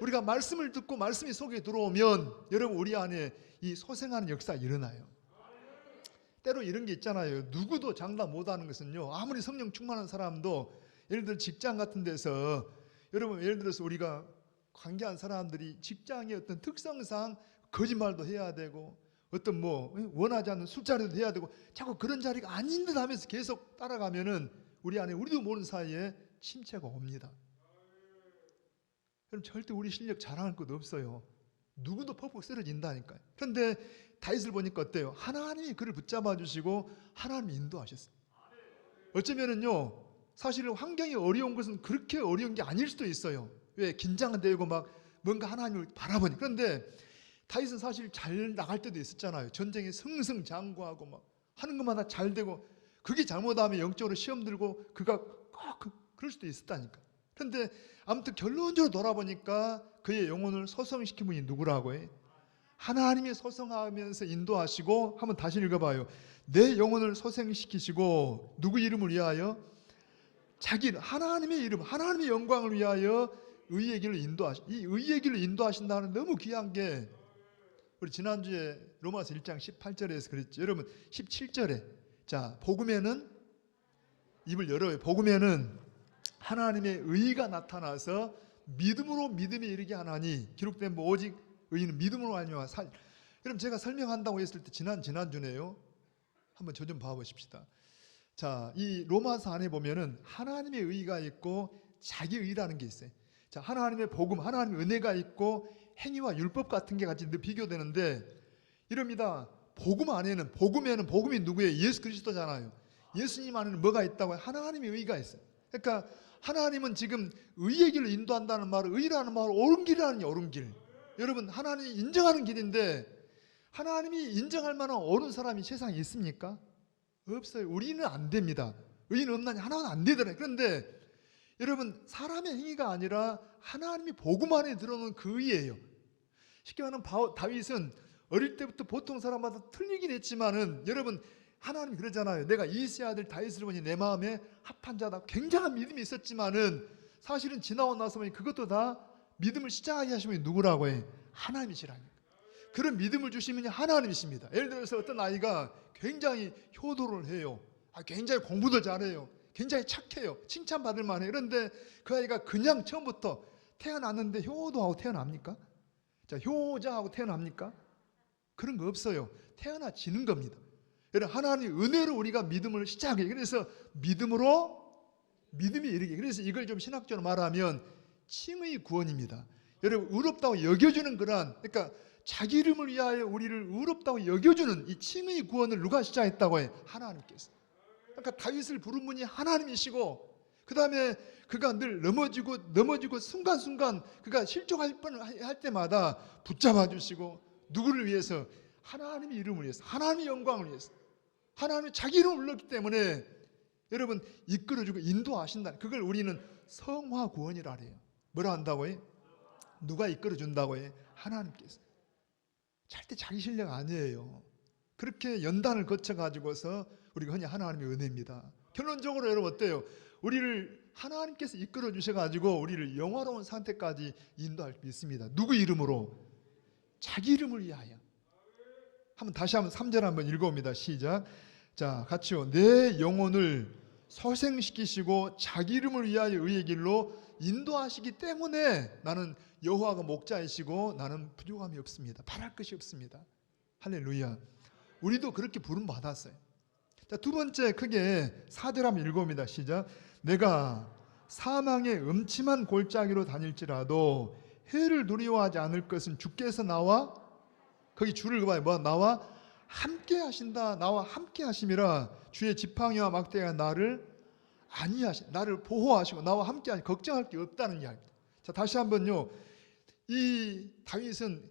우리가 말씀을 듣고 말씀이 속에 들어오면 여러분 우리 안에 이 소생하는 역사가 일어나요. 때로 이런 게 있잖아요. 누구도 장담 못하는 것은요. 아무리 성령 충만한 사람도 예를 들어 직장 같은 데서 여러분 예를 들어서 우리가 관계한 사람들이 직장의 어떤 특성상 거짓말도 해야 되고 어떤 원하지 않는 술자리도 해야 되고 자꾸 그런 자리가 아닌 듯 하면서 계속 따라가면은 우리 안에 우리도 모르는 사이에 침체가 옵니다. 그럼 절대 우리 실력 자랑할 것도 없어요. 누구도 퍽퍽 쓰러진다니까요. 그런데 다윗을 보니까 어때요? 하나님이 그를 붙잡아 주시고 하나님이 인도하셨어요. 어쩌면은요 사실 환경이 어려운 것은 그렇게 어려운 게 아닐 수도 있어요. 왜? 긴장되고 막 뭔가 하나님을 바라보니. 그런데 다윗은 사실 잘 나갈 때도 있었잖아요. 전쟁에 승승장구하고 막 하는 것마다 잘 되고 그게 잘못하면 영적으로 시험 들고 그가 그럴 수도 있었다니까. 그런데 아무튼 결론적으로 돌아보니까 그의 영혼을 소성시킨 분이 누구라고 해? 하나님이 소성하면서 인도하시고 한번 다시 읽어봐요. 내 영혼을 소생시키시고 누구 이름을 위하여? 자기 하나님의 이름, 하나님의 영광을 위하여 의의 길을 이 의의 길을 인도하신다는 너무 귀한 게 우리 지난주에 로마서 1장 18절에서 그랬죠. 여러분 17절에 복음에는 입을 열어요. 복음에는 하나님의 의가 나타나서 믿음으로 믿음에 이르게 하나니 기록된 오직 의인은 믿음으로 아니와 여러분 제가 설명한다고 했을 때 지난주네요. 한번 저 좀 봐보십시다. 이 로마서 안에 보면은 하나님의 의가 있고 자기 의라는 게 있어요. 자, 하나님의 복음, 하나님의 은혜가 있고 행위와 율법 같은 게 같이 늘 비교되는데 이럽니다. 복음에는 복음이 누구예요? 예수 그리스도잖아요. 예수님 안에는 뭐가 있다고요? 하나님의 의가 있어요. 그러니까 하나님은 지금 의의 길로 인도한다는 말은, 의라는 말은 옳은 길이라는 게 옳은 길. 여러분, 하나님이 인정하는 길인데 하나님이 인정할 만한 옳은 사람이 세상에 있습니까? 없어요. 우리는 안 됩니다. 의는 없나니 하나는 안 되더라고요. 그런데 여러분, 사람의 행위가 아니라 하나님이 복음 안에 들어오는 그 의예요. 쉽게 말하면 다윗은 어릴 때부터 보통 사람마다 틀리긴 했지만은, 여러분, 하나님이 그러잖아요. 내가 이새의 아들 다윗을 보니 내 마음에 합한 자다. 굉장한 믿음이 있었지만은 사실은 지나고 나서 보니 그것도 다 믿음을 시작하게 하신 분이 누구라고 해? 하나님이시라니까. 그런 믿음을 주신 분이 하나님이십니다. 예를 들어서 어떤 아이가 굉장히 효도를 해요. 굉장히 공부도 잘해요. 굉장히 착해요. 칭찬받을 만해요. 그런데 그 아이가 그냥 처음부터 태어났는데 효도하고 태어납니까? 자, 효자하고 태어납니까? 그런 거 없어요. 태어나지는 겁니다. 여러분, 하나님 은혜로 우리가 믿음을 시작해요. 그래서 믿음이 이르게. 그래서 이걸 좀 신학적으로 말하면 칭의 구원입니다. 여러분, 의롭다고 여겨주는 그러니까 자기 이름을 위하여 우리를 의롭다고 여겨주는 이 칭의 구원을 누가 시작했다고 해? 하나님께서. 그러니까 다윗을 부른 분이 하나님이시고, 그 다음에 그가 늘 넘어지고 순간순간 그가 실족할 뻔할 때마다 붙잡아 주시고, 누구를 위해서? 하나님의 이름을 위해서, 하나님의 영광을 위해서, 하나님의 자기 이름을 불렀기 때문에 여러분 이끌어주고 인도하신다. 그걸 우리는 성화 구원이라 해요. 뭐라 한다고 해? 누가 이끌어준다고 해? 하나님께서. 절대 자기 실력 아니에요. 그렇게 연단을 거쳐가지고서 우리가 흔히 하나님의 은혜입니다. 결론적으로 여러분 어때요? 우리를 하나님께서 이끌어 주셔가지고 우리를 영화로운 상태까지 인도할 수 있습니다. 누구 이름으로? 자기 이름을 위하여. 다시 한번 3절 한번 읽어봅니다. 시작. 자, 같이요. 내 영혼을 소생시키시고 자기 이름을 위하여 의의 길로 인도하시기 때문에 나는 여호와가 목자이시고 나는 부족함이 없습니다. 바랄 것이 없습니다. 할렐루야. 우리도 그렇게 부름 받았어요. 자, 두 번째 크게 4절 한번 읽어봅니다. 시작. 내가 사망의 음침한 골짜기로 다닐지라도 해를 두려워하지 않을 것은 주께서 나와, 거기 주를 봐요. 뭐? 나와 함께 하신다. 나와 함께 하심이라. 주의 지팡이와 막대가 나를 나를 보호하시고 나와 함께 하시, 걱정할 게 없다는 이야기입니다. 자, 다시 한번요. 이 다윗은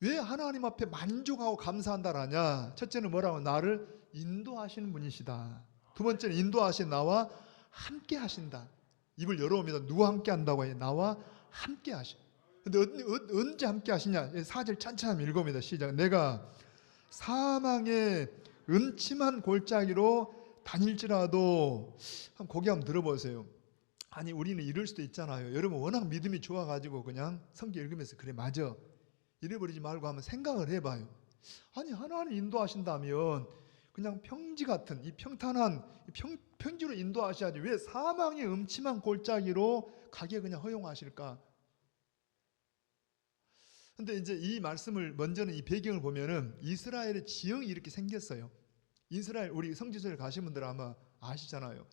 왜 하나님 앞에 만족하고 감사한다라냐? 첫째는 뭐라고? 나를 인도하시는 분이시다. 두 번째는 인도하신 나와 함께 하신다. 입을 열어옵니다. 누가 함께 한다고 해요? 나와 함께 하시. 근데 언제 함께 하시냐? 4절 찬찬히 읽어봅니다. 시작. 내가 사망의 음침한 골짜기로 다닐지라도, 고개 한번 들어보세요. 아니, 우리는 이럴 수도 있잖아요. 여러분 워낙 믿음이 좋아가지고 그냥 성경 읽으면서 그래 맞아 이래버리지 말고 한번 생각을 해봐요. 아니, 하나님 인도하신다면 그냥 평지 같은 이 평탄한 평지로 인도하셔야지 왜 사망의 음침한 골짜기로 가게 그냥 허용하실까? 근데 이제 이 말씀을 먼저는 이 배경을 보면은 이스라엘의 지형이 이렇게 생겼어요. 이스라엘, 우리 성지순례 가신 분들 아마 아시잖아요.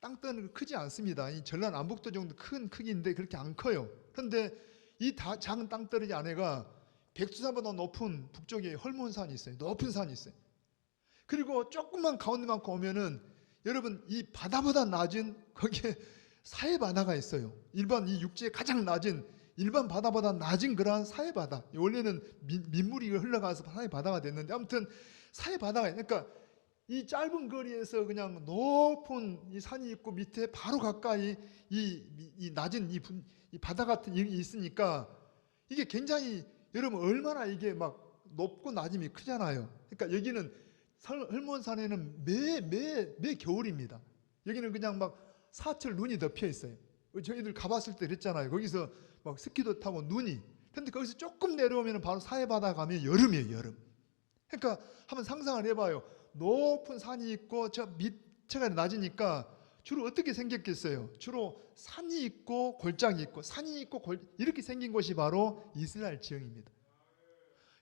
땅덩이는 크지 않습니다. 이 전라남북도 정도 큰 크기인데 그렇게 안 커요. 그런데 이 작은 땅덩어리 안에가 백두산보다 높은 북쪽에 헐몬산이 있어요. 높은 산이 있어요. 그리고 조금만 가운데만큼 오면은 여러분 이 바다보다 낮은 거기에 사해바다가 있어요. 일반 이 육지에 가장 낮은 일반 바다보다 낮은 그러한 사해바다. 원래는 민물이 흘러가서 사해바다가 됐는데 아무튼 사해바다가, 그러니까 이 짧은 거리에서 그냥 높은 이 산이 있고 밑에 바로 가까이 이 낮은 이 바다 같은 일이 있으니까 이게 굉장히 여러분 얼마나 이게 막 높고 낮음이 크잖아요. 그러니까 여기는 헐몬산에는 매 겨울입니다. 여기는 그냥 막 사철 눈이 덮여 있어요. 저희들 가봤을 때 그랬잖아요. 거기서 막 스키도 타고 눈이. 근데 거기서 조금 내려오면 바로 사해바다 가면 여름이에요, 여름. 그러니까 한번 상상을 해봐요. 높은 산이 있고 저 밑에가 낮으니까 주로 어떻게 생겼겠어요? 주로 산이 있고 골짜기 있고 산이 있고 이렇게 생긴 곳이 바로 이스라엘 지형입니다.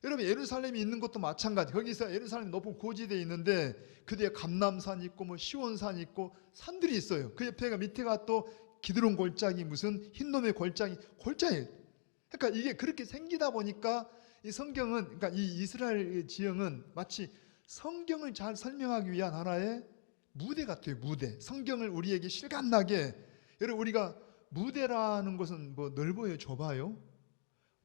여러분 예루살렘이 있는 것도 마찬가지. 거기서 예루살렘 높은 고지대에 있는데 그 뒤에 감람산이 있고 뭐 시온산이 있고 산들이 있어요. 그 옆에가 밑에가 또 기드론 골짜기 무슨 흰놈의 골짜기 그러니까 이게 그렇게 생기다 보니까 이 성경은 그러니까 이 이스라엘 지형은 마치 성경을 잘 설명하기 위한 하나의 무대 같아요. 무대. 성경을 우리에게 실감나게. 여러분 우리가 무대라는 것은 뭐 넓어요, 좁아요?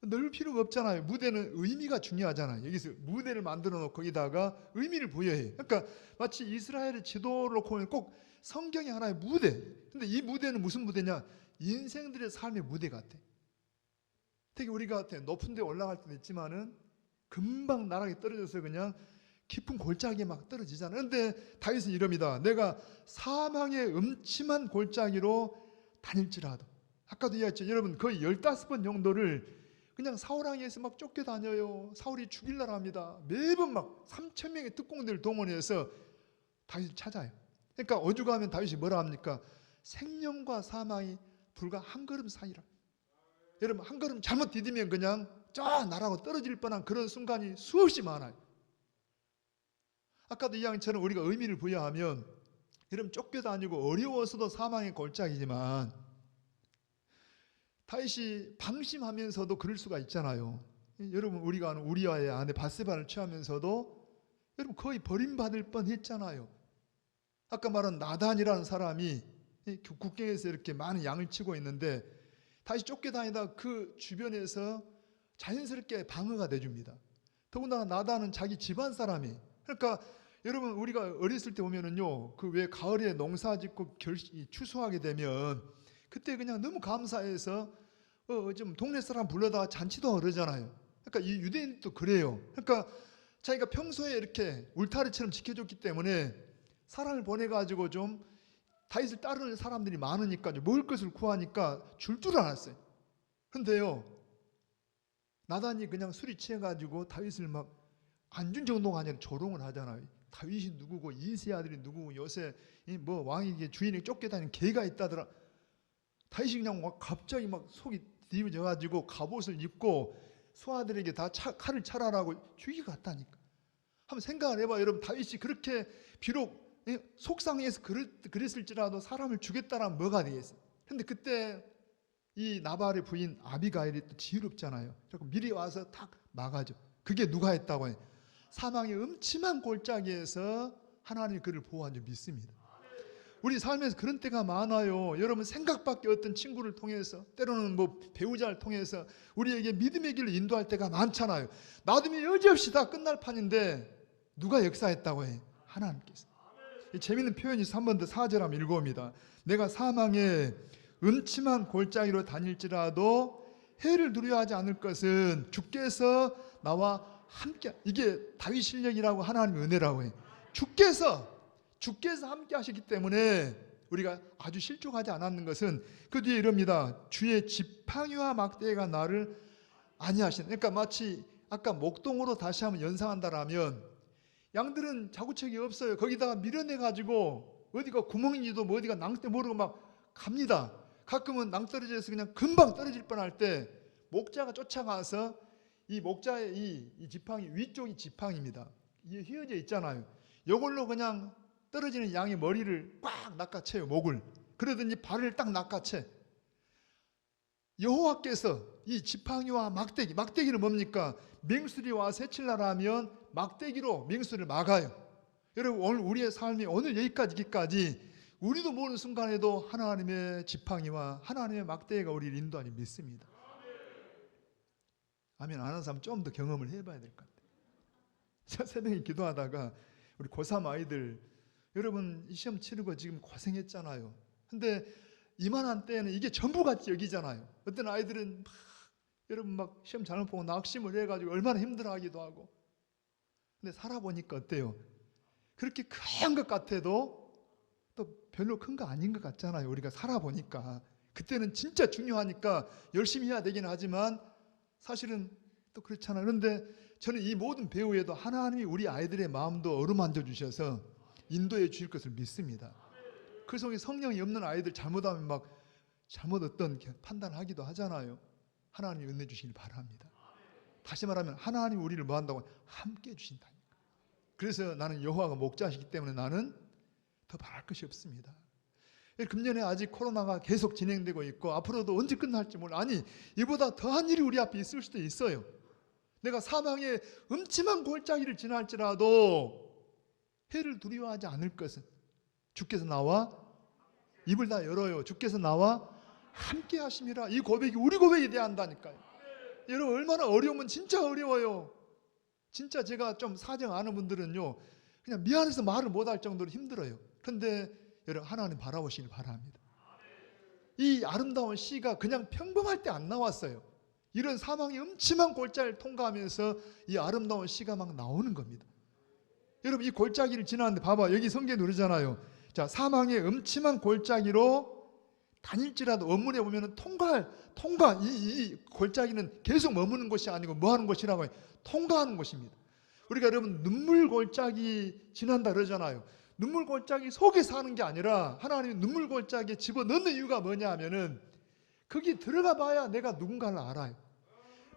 넓을 필요가 없잖아요. 무대는 의미가 중요하잖아요. 여기서 무대를 만들어 놓고 거기다가 의미를 부여해요. 그러니까 마치 이스라엘의 지도를 놓고 보면 꼭 성경의 하나의 무대. 근데 이 무대는 무슨 무대냐? 인생들의 삶의 무대 같아. 특히 우리가 높은 데 올라갈 때도 있지만은 금방 나락에 떨어져서 그냥 깊은 골짜기에 막 떨어지잖아요. 그런데 다윗은 이럽니다. 내가 사망의 음침한 골짜기로 다닐지라도. 아까도 이야기했죠. 여러분 거의 15번 정도를 그냥 사울왕에서 막 쫓겨다녀요. 사울이 죽일라 합니다. 매번 막 3,000명의 특공대를 동원해서 다윗을 찾아요. 그러니까 오죽하면 다윗이 뭐라 합니까? 생명과 사망이 불과 한 걸음 사이라. 여러분 한 걸음 잘못 디디면 그냥 쫙 날아가고 떨어질 뻔한 그런 순간이 수없이 많아요. 아까도 이야기처럼 우리가 의미를 부여하면 여러분 쫓겨다니고 어려워서도 사망의 골짜기지만 다윗이 방심하면서도 그럴 수가 있잖아요. 여러분 우리가 아는 우리아의 아내 바세바를 취하면서도 여러분 거의 버림받을 뻔했잖아요. 아까 말한 나단이라는 사람이 국경에서 이렇게 많은 양을 치고 있는데 다시 쫓겨다니다 그 주변에서 자연스럽게 방어가 돼줍니다. 더군다나 나단은 자기 집안 사람이. 그러니까 여러분 우리가 어렸을 때 보면은요, 그 왜 가을에 농사 짓고 추수하게 되면 그때 그냥 너무 감사해서 좀 동네 사람 불러다가 잔치도 그러잖아요. 그러니까 이 유대인도 그래요. 그러니까 자기가 평소에 이렇게 울타리처럼 지켜줬기 때문에 사람을 보내가지고 좀 다윗을 따르는 사람들이 많으니까 먹을 것을 구하니까 줄 알았어요. 그런데요, 나단이 그냥 술이 취해가지고 다윗을 막 안 준 정도가 아니라 조롱을 하잖아요. 다윗이 누구고 이세 아들이 누구고 요새 뭐 왕에게 주인이 쫓겨다니는 개가 있다더라. 다윗이 그냥 막 갑자기 막 속이 뒤집어져가지고 갑옷을 입고 소아들에게 다 칼을 차라라고 죽이고 갔다니까. 한번 생각을 해봐. 여러분 다윗이 그렇게 비록 속상해서 그랬을지라도 사람을 죽였다라면 뭐가 되겠어요? 근데 그때 이 나발의 부인 아비가일이 또 지혜롭잖아요. 그래서 미리 와서 탁 막아줘. 그게 누가 했다고 해? 사망의 음침한 골짜기에서 하나님이 그를 보호한 줄 믿습니다. 우리 삶에서 그런 때가 많아요. 여러분 생각 밖의 어떤 친구를 통해서 때로는 뭐 배우자를 통해서 우리에게 믿음의 길을 인도할 때가 많잖아요. 놔두면 여지없이 다 끝날 판인데 누가 역사했다고 해? 하나님께서. 재미있는 표현이 3번 더 4절 한번 읽어봅니다. 내가 사망의 음침한 골짜기로 다닐지라도 해를 두려워하지 않을 것은 주께서 나와 함께. 이게 다윗 실력이라고 하나님의 은혜라고 해. 주께서 함께 하시기 때문에 우리가 아주 실족하지 않았는 것은 그 뒤에 이럽니다. 주의 지팡이와 막대기가 나를 아니하시는. 그러니까 마치 아까 목동으로 다시 한번 연상한다라면 양들은 자구책이 없어요. 거기다가 밀어내가지고 어디가 구멍인지도 뭐 어디가 낭때 모르고 막 갑니다. 가끔은 낭떠러지에서 그냥 금방 떨어질 뻔할 때 목자가 쫓아가서 이 목자의 이 지팡이 위쪽이 지팡이입니다. 이게 휘어져 있잖아요. 이걸로 그냥 떨어지는 양의 머리를 꽉 낚아채요. 목을. 그러든지 발을 딱 낚아채. 여호와께서 이 지팡이와 막대기는 뭡니까? 맹수들이 와서 해칠라라 하면 막대기로 맹수를 막아요. 여러분 오늘 우리의 삶이 오늘 여기까지 우리도 모르는 순간에도 하나님의 지팡이와 하나님의 막대기가 우리를 인도하니 믿습니다. 아멘. 안 하는 사람 좀 더 경험을 해봐야 될 것 같아요. 제가 새벽에 기도하다가 우리 고3 아이들 여러분 이 시험 치르고 지금 고생했잖아요. 근데 이만한 때에는 이게 전부같이 여기잖아요. 어떤 아이들은 여러분 막 시험 잘못 보고 낙심을 해가지고 얼마나 힘들어하기도 하고. 근데 살아보니까 어때요? 그렇게 큰 것 같아도 또 별로 큰 거 아닌 것 같잖아요. 우리가 살아보니까 그때는 진짜 중요하니까 열심히 해야 되긴 하지만 사실은 또 그렇잖아요. 그런데 저는 이 모든 배후에도 하나님이 우리 아이들의 마음도 어루만져 주셔서 인도해 주실 것을 믿습니다. 그 속에 성령이 없는 아이들 잘못하면 막 잘못 어떤 판단하기도 하잖아요. 하나님이 은혜 주시길 바랍니다. 다시 말하면 하나님이 우리를 뭐 한다고? 함께 해주신다니까. 그래서 나는 여호와가 목자시기 때문에 나는 더 바랄 것이 없습니다. 금년에 아직 코로나가 계속 진행되고 있고 앞으로도 언제 끝날지 몰라. 아니, 이보다 더한 일이 우리 앞에 있을 수도 있어요. 내가 사망의 음침한 골짜기를 지날지라도 해를 두려워하지 않을 것은 주께서 나와 입을 다 열어요. 주께서 나와 함께 하심이라. 이 고백이 우리 고백이 돼야 한다니까요. 여러분, 얼마나 어려우면 진짜 어려워요. 진짜 제가 좀 사정 아는 분들은요, 그냥 미안해서 말을 못할 정도로 힘들어요. 그런데 여러분, 하나님 바라보시길 바랍니다. 이 아름다운 시가 그냥 평범할 때 안 나왔어요. 이런 사망의 음침한 골짜기를 통과하면서 이 아름다운 시가 막 나오는 겁니다. 여러분, 이 골짜기를 지나는데 봐봐, 여기 성경에 누르잖아요. 자, 사망의 음침한 골짜기로 다닐지라도 원문에 보면은 이 골짜기는 계속 머무는 곳이 아니고 뭐 하는 곳이라고 해요? 통과하는 곳입니다. 우리가 여러분 눈물 골짜기 지난다 그러잖아요. 눈물 골짜기 속에 사는 게 아니라 하나님이 눈물 골짜기에 집어넣는 이유가 뭐냐 하면은 거기 들어가 봐야 내가 누군가를 알아요.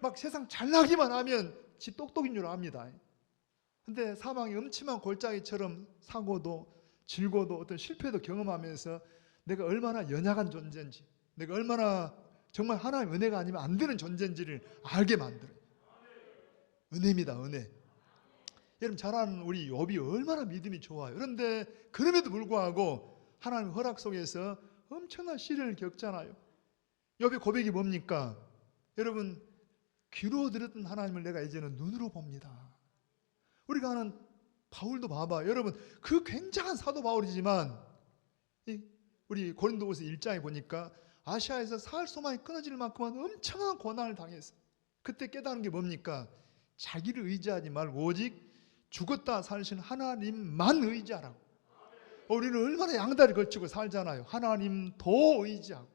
막 세상 잘나기만 하면 지 똑똑인 줄 압니다. 근데 사망의 음침한 골짜기처럼 사고도 질고도 어떤 실패도 경험하면서 내가 얼마나 연약한 존재인지, 내가 얼마나 정말 하나님의 은혜가 아니면 안 되는 존재인지를 알게 만들어요. 은혜입니다, 은혜. 여러분, 잘 아는 우리 욥이 얼마나 믿음이 좋아요. 그런데 그럼에도 불구하고 하나님의 허락 속에서 엄청난 시련을 겪잖아요. 욥의 고백이 뭡니까? 여러분, 귀로 들었던 하나님을 내가 이제는 눈으로 봅니다. 우리가 아는 바울도 봐봐. 여러분, 그 굉장한 사도 바울이지만 우리 고린도후서 1장에 보니까 아시아에서 사흘 소망이 끊어질 만큼은 엄청난 고난을 당했어요. 그때 깨달은 게 뭡니까? 자기를 의지하지 말고 오직 죽었다 살신 하나님만 의지하라고. 우리는 얼마나 양다리 걸치고 살잖아요. 하나님 도 의지하고.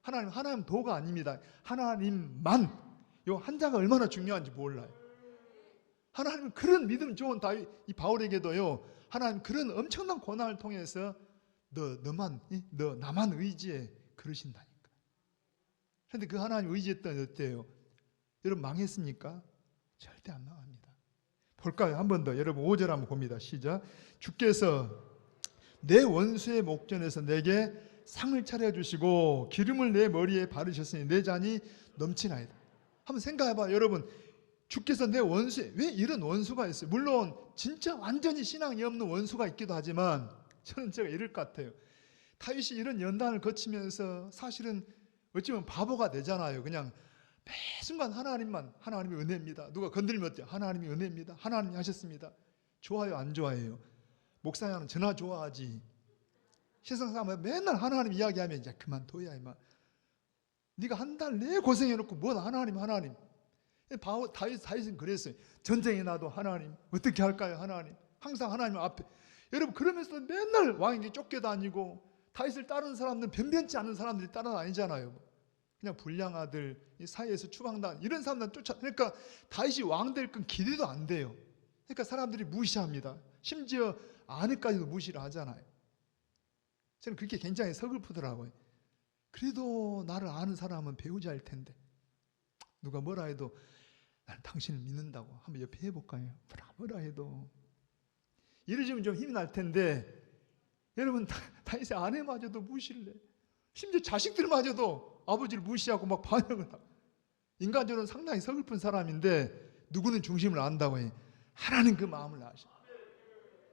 하나님 도가 아닙니다. 하나님만. 요 한자가 얼마나 중요한지 몰라요. 하나님은 그런 믿음 좋은 다윗, 이 바울에게도요, 하나님 그런 엄청난 고난을 통해서 너 나만 의지해 그러신다니까. 그런데 그 하나님 의지했던 어때요? 여러분, 망했습니까? 절대 안 망합니다. 볼까요? 한 번 더. 여러분 5절 한번 봅니다. 시작. 주께서 내 원수의 목전에서 내게 상을 차려주시고 기름을 내 머리에 바르셨으니 내 잔이 넘치나이다. 한번 생각해봐. 여러분, 주께서 내 원수에, 왜 이런 원수가 있어요? 물론 진짜 완전히 신앙이 없는 원수가 있기도 하지만 저는 제가 이럴 것 같아요. 다윗이 이런 연단을 거치면서 사실은 어찌보면 바보가 되잖아요. 그냥 매 순간 하나님의 은혜입니다. 누가 건드리면 어때요? 하나님의 은혜입니다. 하나님이 하셨습니다. 좋아요, 안 좋아해요? 목사님은 전화 좋아하지. 세상 사람은 맨날 하나님 이야기하면 이제 그만둬야 이만. 네가 한 달 내내 고생해놓고 뭔 하나님. 다윗은 그랬어요. 전쟁에 나도 하나님, 어떻게 할까요? 하나님. 항상 하나님 앞에. 여러분, 그러면서 맨날 왕에게 쫓겨다니고 다윗을 따르는 사람들은 변변치 않은 사람들이 따라다니잖아요. 그냥 불량 아들, 이 사이에서 추방당 이런 사람들 그러니까 다윗이 왕 될 건 기대도 안 돼요. 그러니까 사람들이 무시합니다. 심지어 아내까지도 무시를 하잖아요. 저는 그게 굉장히 서글프더라고요. 그래도 나를 아는 사람은 배우자일 텐데 누가 뭐라 해도 나는 당신을 믿는다고 한번 옆에 해볼까요? 뭐라 해도 이러시면 좀 힘이 날 텐데 여러분, 다윗의 아내마저도 무시를 해. 심지어 자식들마저도 아버지를 무시하고 막 반역을 하고. 인간적으로는 상당히 서글픈 사람인데 누구는 중심을 안다고 해? 하나님 그 마음을 아셔.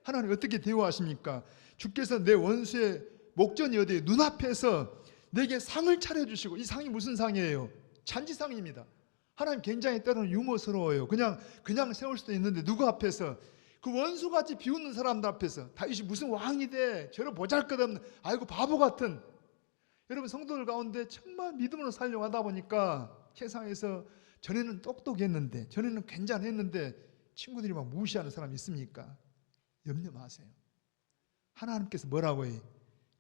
하나님 어떻게 대우하십니까? 주께서 내 원수의 목전이 어디에 눈앞에서 내게 상을 차려주시고, 이 상이 무슨 상이에요? 잔치상입니다. 하나님 굉장히 때로는 유머스러워요. 그냥 세울 수도 있는데 누구 앞에서? 그 원수같이 비웃는 사람들 앞에서. 다윗이 무슨 왕이 돼? 저런 보잘것없는 아이고 바보 같은. 여러분, 성도들 가운데 정말 믿음으로 살려고 하다 보니까 세상에서 전에는 똑똑했는데, 전에는 괜찮았는데 친구들이 막 무시하는 사람 있습니까? 염려 마세요. 하나님께서 뭐라고 해?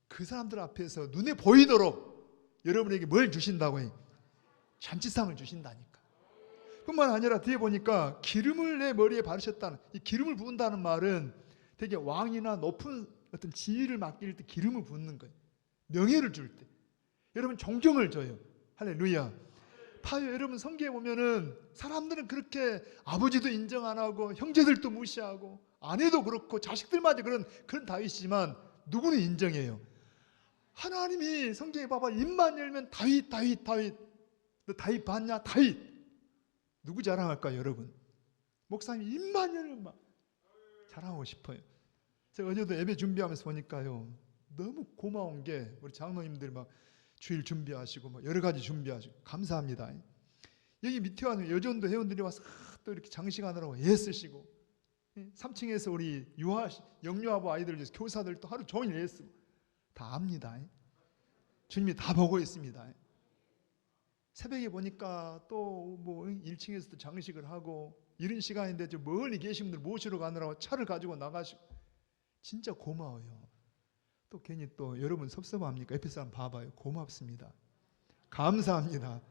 그 사람들 앞에서 눈에 보이도록 여러분에게 뭘 주신다고 해? 잔치상을 주신다니까. 뿐만 아니라 뒤에 보니까 기름을 내 머리에 바르셨다는, 이 기름을 부은다는 말은 되게 왕이나 높은 어떤 지위를 맡길 때 기름을 붓는 거예요. 명예를 줄 때. 여러분, 존경을 줘요. 할렐루야. 봐요. 여러분, 성경에 보면은 사람들은 그렇게 아버지도 인정 안 하고 형제들도 무시하고 아내도 그렇고 자식들마저 그런 다윗이지만 누구는 인정해요? 하나님이 성경에 봐봐, 입만 열면 다윗. 너 다윗 봤냐? 다윗. 누구 자랑할까요, 여러분? 목사님 입만 열면 막 자랑하고 싶어요. 제가 어제도 예배 준비하면서 보니까요, 너무 고마운 게 우리 장로님들 막 주일 준비하시고 막 여러 가지 준비하시고 감사합니다. 여기 밑에 와서 여전도 회원들이 와서 또 이렇게 장식하느라고 애쓰시고, 3층에서 우리 영유아부 아이들 교사들 또 하루 종일 애쓰고 다 압니다. 주님이 다 보고 있습니다. 새벽에 보니까 또 뭐 1층에서도 장식을 하고 이런 시간인데 저 멀리 계신 분들 모시러 가느라고 차를 가지고 나가시고 진짜 고마워요. 또 괜히 또 여러분 섭섭합니까? 옆에 사람 봐봐요. 고맙습니다. 감사합니다.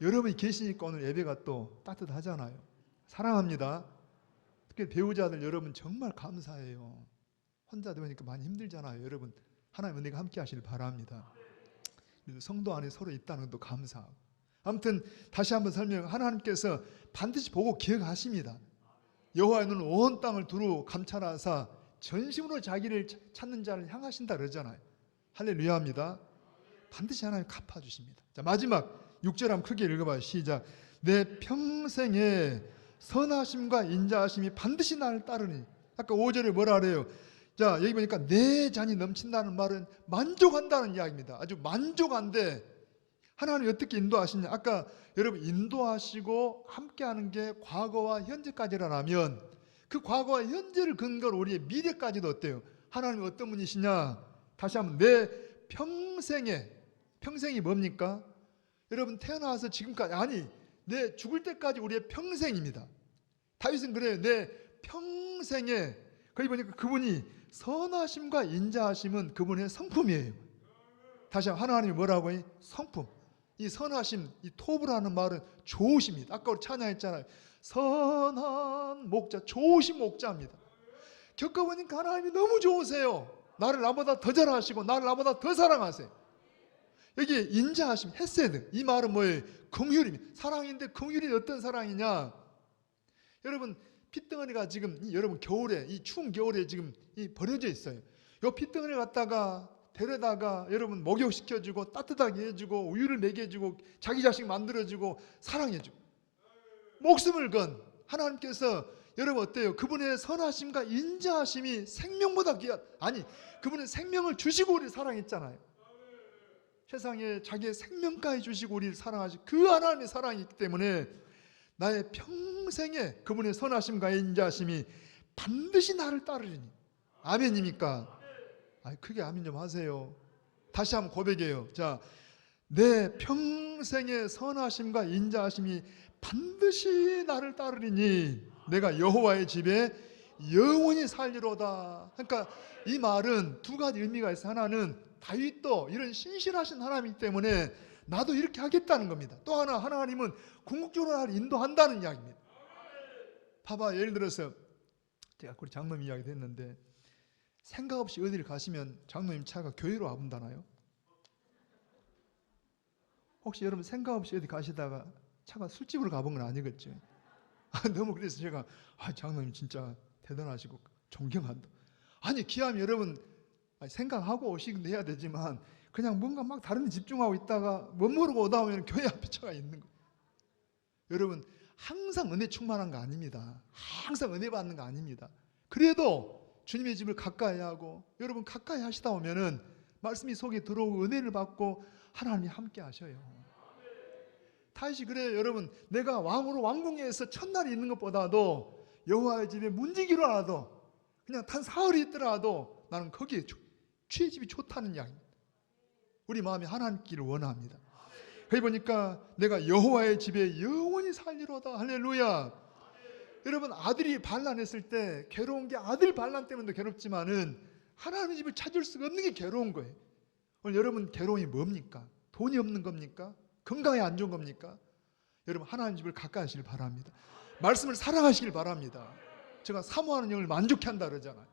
여러분이 계시니까 오늘 예배가 또 따뜻하잖아요. 사랑합니다. 특히 배우자들 여러분 정말 감사해요. 혼자 되니까 많이 힘들잖아요. 여러분 하나님 은혜가 함께 하시길 바랍니다. 그래서 성도 안에 서로 있다는 것도 감사하고, 아무튼 다시 한번 설명, 하나님께서 반드시 보고 기억하십니다. 여호와의 눈은 온 땅을 두루 감찰하사 전심으로 자기를 찾는 자를 향하신다 그러잖아요. 할렐루야입니다. 반드시 하나님 갚아주십니다. 자, 마지막 6절 한번 크게 읽어봐요. 시작. 내 평생에 선하심과 인자하심이 반드시 나를 따르니. 아까 5절에 뭐라 그래요? 자, 여기 보니까 내 잔이 넘친다는 말은 만족한다는 이야기입니다. 아주 만족한데 하나님이 어떻게 인도하시냐? 아까 여러분 인도하시고 함께하는 게 과거와 현재까지라면 그 과거와 현재를 근거로 우리의 미래까지도 어때요? 하나님이 어떤 분이시냐? 다시 한번 내 평생이 뭡니까? 여러분 태어나서 지금까지, 아니 내 죽을 때까지 우리의 평생입니다. 다윗은 그래요. 내 평생에, 거기 보니까 그분이 선하심과 인자하심은 그분의 성품이에요. 다시 한번 하나님이 뭐라고 해? 성품. 이 선하심, 이 토브라는 말은 좋으십니다. 아까 우리 찬양했잖아요. 선한 목자, 좋으신 목자입니다. 겪어보니까 하나님이 너무 좋으세요. 나를 나보다 더 잘하시고 나를 나보다 더 사랑하세요. 여기 인자하심, 헤세드, 이 말은 뭐예요? 긍휼입니다. 사랑인데 긍휼이 어떤 사랑이냐? 여러분 핏덩어리가 지금 여러분 겨울에, 이 추운 겨울에 지금 버려져 있어요. 이 핏덩어리 갖다가 데려다가 여러분 목욕시켜주고 따뜻하게 해주고 우유를 먹여주고 자기 자식 만들어주고 사랑해주고 목숨을 건 하나님께서 여러분 어때요? 그분의 선하심과 인자하심이 생명보다 귀한, 아니 그분은 생명을 주시고 우리를 사랑했잖아요. 세상에 자기의 생명까지 주시고 우리를 사랑하시고 그 하나님의 사랑이 있기 때문에 나의 평생에 그분의 선하심과 인자하심이 반드시 나를 따르리니. 아멘입니까? 크게 아멘 좀 하세요. 다시 한번 고백해요. 자, 내 평생의 선하심과 인자하심이 반드시 나를 따르리니 내가 여호와의 집에 영원히 살리로다. 그러니까 이 말은 두 가지 의미가 있어요. 하나는 다윗도 이런 신실하신 하나님이기 때문에 나도 이렇게 하겠다는 겁니다. 또 하나, 하나님은 궁극적으로 나를 인도한다는 이야기입니다. 봐봐, 예를 들어서 제가 우리 장로님 이야기도 했는데 생각 없이 어디를 가시면 장로님 차가 교회로 와본다나요? 혹시 여러분 생각 없이 어디 가시다가 차가 술집으로 가본 건 아니겠죠? 너무 그래서 제가 장로님 진짜 대단하시고 존경한다. 아니 기하면 여러분 생각하고 오시긴 해야 되지만 그냥 뭔가 막 다른 데 집중하고 있다가 못 모르고 오다 보면 교회 앞에 차가 있는 거예요. 여러분 항상 은혜 충만한 거 아닙니다. 항상 은혜 받는 거 아닙니다. 그래도 주님의 집을 가까이 하고 여러분 가까이 하시다 보면은 말씀이 속에 들어오고 은혜를 받고 하나님이 함께 하셔요. 다윗이 그래요. 여러분 내가 왕으로 왕궁에서 첫날에 있는 것보다도 여호와의 집에 문지기로 하라도 그냥 단 사흘이 있더라도 나는 거기에 주의 집이 좋다는 이야기입니다. 우리 마음이 하나님 길을 원합니다. 거기 보니까 내가 여호와의 집에 영원히 살리로다. 할렐루야. 여러분 아들이 반란했을 때 괴로운 게 아들 반란 때문에도 괴롭지만은 하나님의 집을 찾을 수가 없는 게 괴로운 거예요. 오늘 여러분 괴로움이 뭡니까? 돈이 없는 겁니까? 건강이 안 좋은 겁니까? 여러분 하나님 집을 가까이 하시길 바랍니다. 말씀을 사랑하시길 바랍니다. 제가 사모하는 영을 만족해 한다 그러잖아요.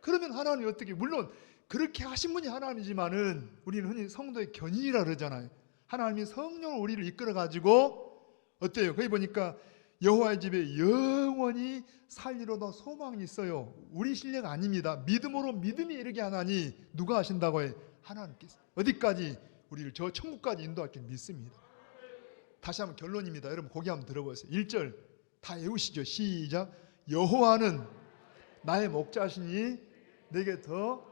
그러면 하나님이 어떻게, 물론 그렇게 하신 분이 하나님이지만은 우리는 흔히 성도의 견인이라 그러잖아요. 하나님이 성령을 우리를 이끌어 가지고 어때요? 거기 보니까 여호와의 집에 영원히 살리로다. 소망이 있어요. 우리 실력 아닙니다. 믿음으로 믿음이 이르게 하나니 누가 하신다고 해? 하나님께서 어디까지 우리를 저 천국까지 인도할 줄 믿습니다. 다시 한번 결론입니다. 여러분 고개 한번 들어보세요. 1절 다 외우시죠. 시작. 여호와는 나의 목자시니 내게 더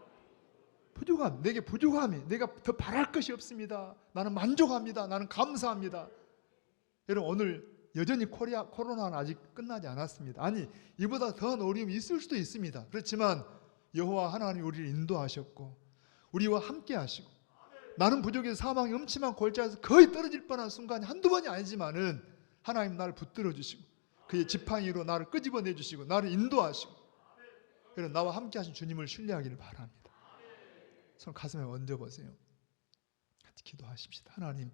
내게 부족함이, 내가 더 바랄 것이 없습니다. 나는 만족합니다. 나는 감사합니다. 여러분 오늘 여전히 코로나는 아직 끝나지 않았습니다. 아니 이보다 더한 어려움이 있을 수도 있습니다. 그렇지만 여호와 하나님 우리를 인도하셨고 우리와 함께 하시고 나는 부족해서 사망의 음침한 골짜기에서 거의 떨어질 뻔한 순간이 한두 번이 아니지만은 하나님 나를 붙들어 주시고 그의 지팡이로 나를 끄집어내 주시고 나를 인도하시고 여러분 나와 함께 하신 주님을 신뢰하기를 바랍니다. 손 가슴에 얹어보세요. 같이 기도하십시다. 하나님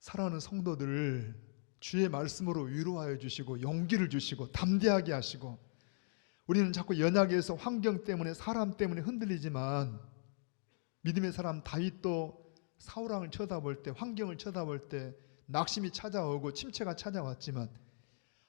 사랑하는 성도들을 주의 말씀으로 위로하여 주시고 용기를 주시고 담대하게 하시고 우리는 자꾸 연약해서 환경 때문에 사람 때문에 흔들리지만 믿음의 사람 다윗도 사울왕을 쳐다볼 때 환경을 쳐다볼 때 낙심이 찾아오고 침체가 찾아왔지만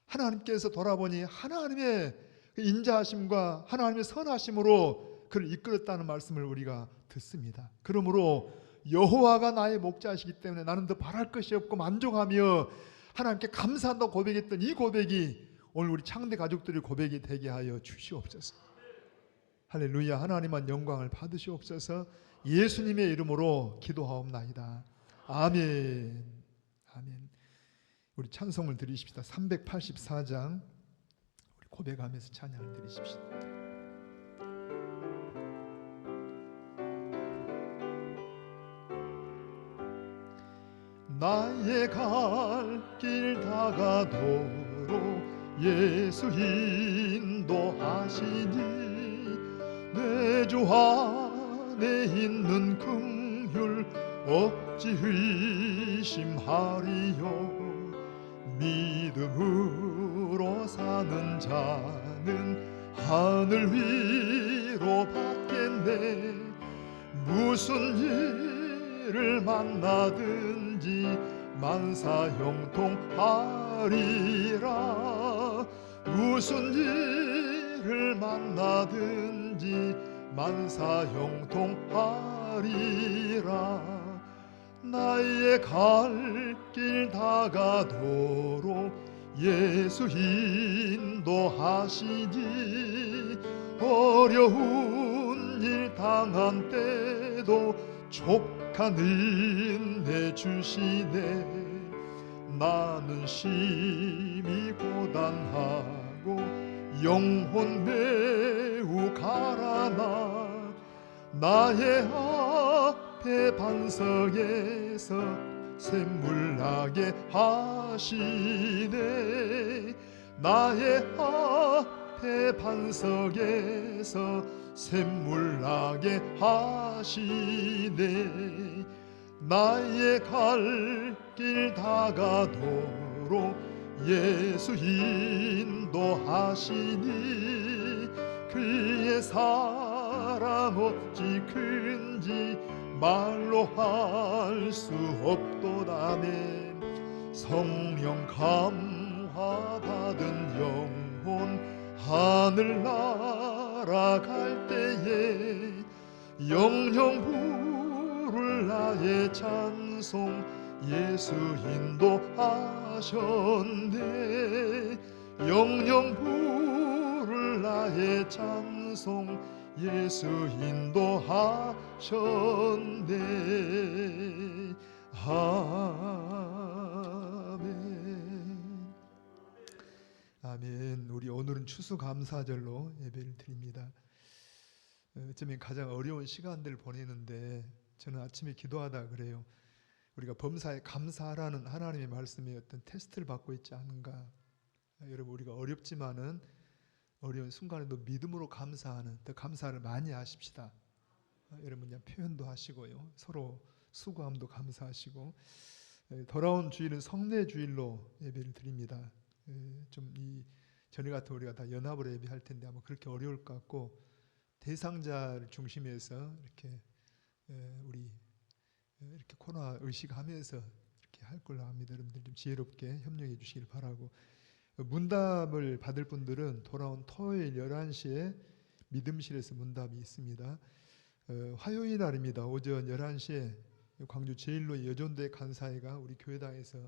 하나님께서 돌아보니 하나님의 인자하심과 하나님의 선하심으로 그를 이끌었다는 말씀을 우리가 듣습니다. 그러므로 여호와가 나의 목자이시기 때문에 나는 더 바랄 것이 없고 만족하며 하나님께 감사한다고 고백했던 이 고백이 오늘 우리 창대 가족들의 고백이 되게 하여 주시옵소서. 할렐루야. 하나님만 영광을 받으시옵소서. 예수님의 이름으로 기도하옵나이다. 아멘. 아멘. 우리 찬송을 드리십시다. 384장 우리 고백하면서 찬양을 드리십시다. 나의 갈 길 다가도록 예수 인도하시니 내 주 안에 있는 긍휼 억지 의심하리요. 믿음으로 사는 자는 하늘 위로 받겠네. 무슨 일을 만나든지 만사형통하리라. 무슨 일을 만나든지 만사형통하리라. 나의 갈 길 다가도록 예수 인도하시니 어려운 일 당한 때도 족한 은혜 주시네. 나는 심히 고단하고 영혼 매우 가라나 나의 앞에 반석에서 샘물 나게 하시네. 나의 앞에 반석에서 샘물 나게 하시네. 나의 갈 길 다가도록 예수 인도하시니 그의 사랑 어찌 큰지 말로 할 수 없도다네. 성령 감화 받은 영혼 하늘 날아갈 때에 영영 부를 나의 찬송 예수 인도하셨네. 영영 부를 나의 찬송 예수 인도하셨네. 아멘. 아멘. 우리 오늘은 추수감사절로 예배를 드립니다. 어쩌면 가장 어려운 시간들을 보내는데 저는 아침에 기도하다 그래요. 우리가 범사에 감사하라는 하나님의 말씀에 어떤 테스트를 받고 있지 않은가. 여러분 우리가 어렵지만은 어려운 순간에도 믿음으로 감사하는 더 감사를 많이 하십시다. 여러분 그냥 표현도 하시고요. 서로 수고함도 감사하시고. 돌아온 주일은 성례 주일로 예배를 드립니다. 좀 이 전에 같은 우리가 다 연합으로 예배할 텐데 아마 그렇게 어려울 것 같고 대상자를 중심해서 이렇게 우리 이렇게 코로나 의식하면서 이렇게 할 걸로 합니다. 여러분들 좀 지혜롭게 협력해 주시길 바라고. 문답을 받을 분들은 돌아온 토요일 11시에 믿음실에서 문답이 있습니다. 화요일 날입니다. 오전 11시에 광주 제1로 여전대 간사회가 우리 교회당에서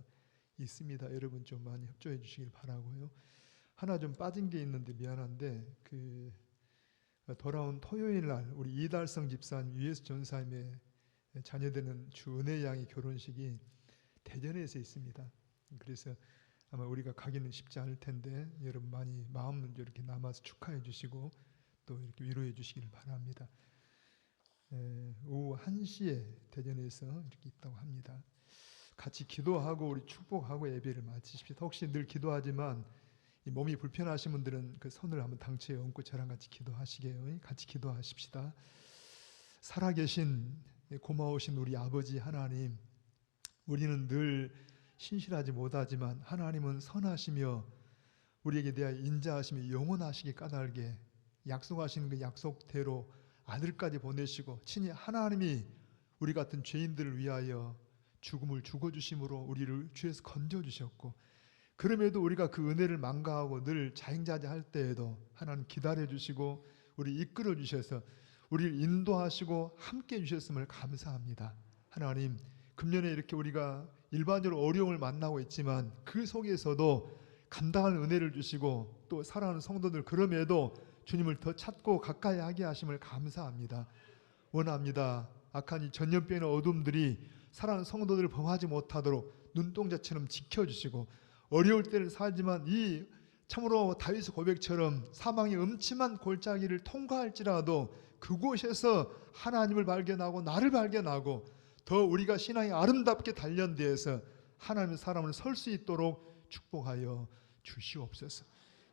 있습니다. 여러분 좀 많이 협조해 주시길 바라고요. 하나 좀 빠진 게 있는데 미안한데 돌아온 토요일 날 우리 이달성 집사님 유에스 전사님의 자녀되는 주은혜 양의 결혼식이 대전에서 있습니다. 그래서 아마 우리가 가기는 쉽지 않을 텐데 여러분 많이 마음 이렇게 남아서 축하해 주시고 또 이렇게 위로해 주시길 바랍니다. 오후 1시에 대전에서 이렇게 있다고 합니다. 같이 기도하고 우리 축복하고 예배를 마치십시오. 혹시 늘 기도하지만 이 몸이 불편하신 분들은 그 손을 한번 당체에 얹고 저랑 같이 기도하시게요. 같이 기도하십시다. 살아계신 고마우신 우리 아버지 하나님, 우리는 늘 신실하지 못하지만 하나님은 선하시며 우리에게 대하여 인자하시며 영원하시기 까닭에 약속하신 그 약속대로 아들까지 보내시고 친히 하나님이 우리 같은 죄인들을 위하여 죽음을 죽어주심으로 우리를 죄에서 건져주셨고, 그럼에도 우리가 그 은혜를 망가하고 늘 자행자재할 때에도 하나님 기다려주시고 우리 이끌어주셔서 우리를 인도하시고 함께해 주셨음을 감사합니다. 하나님, 금년에 이렇게 우리가 일반적으로 어려움을 만나고 있지만 그 속에서도 감당할 은혜를 주시고 또 사랑하는 성도들 그럼에도 주님을 더 찾고 가까이 하게 하심을 감사합니다. 원합니다. 악한 이 전염병의 어둠들이 사랑하는 성도들을 범하지 못하도록 눈동자처럼 지켜주시고, 어려울 때를 살지만 이 참으로 다윗의 고백처럼 사망의 음침한 골짜기를 통과할지라도 그곳에서 하나님을 발견하고 나를 발견하고 더 우리가 신앙이 아름답게 단련되어서 하나님의 사람을 설 수 있도록 축복하여 주시옵소서.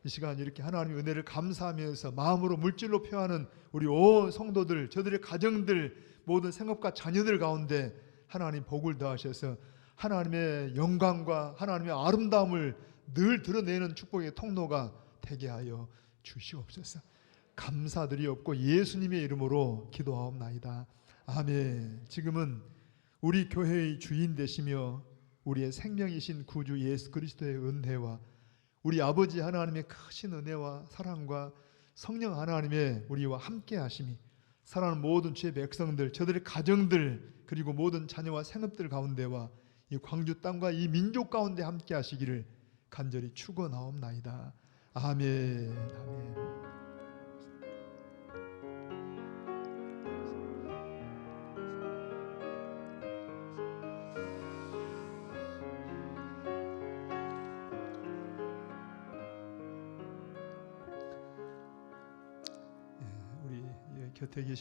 이 시간 이렇게 하나님의 은혜를 감사하면서 마음으로 물질로 표하는 우리 온 성도들, 저들의 가정들, 모든 생업과 자녀들 가운데 하나님 복을 더하셔서 하나님의 영광과 하나님의 아름다움을 늘 드러내는 축복의 통로가 되게 하여 주시옵소서. 감사드리옵고 예수님의 이름으로 기도하옵나이다. 아멘. 지금은 우리 교회의 주인 되시며 우리의 생명이신 구주 예수 그리스도의 은혜와 우리 아버지 하나님의 크신 은혜와 사랑과 성령 하나님의 우리와 함께 하심이 사랑하는 모든 주의 백성들, 저들의 가정들, 그리고 모든 자녀와 생업들 가운데와 이 광주 땅과 이 민족 가운데 함께 하시기를 간절히 축원하옵나이다. 아멘. 아멘. 우리 곁에 계신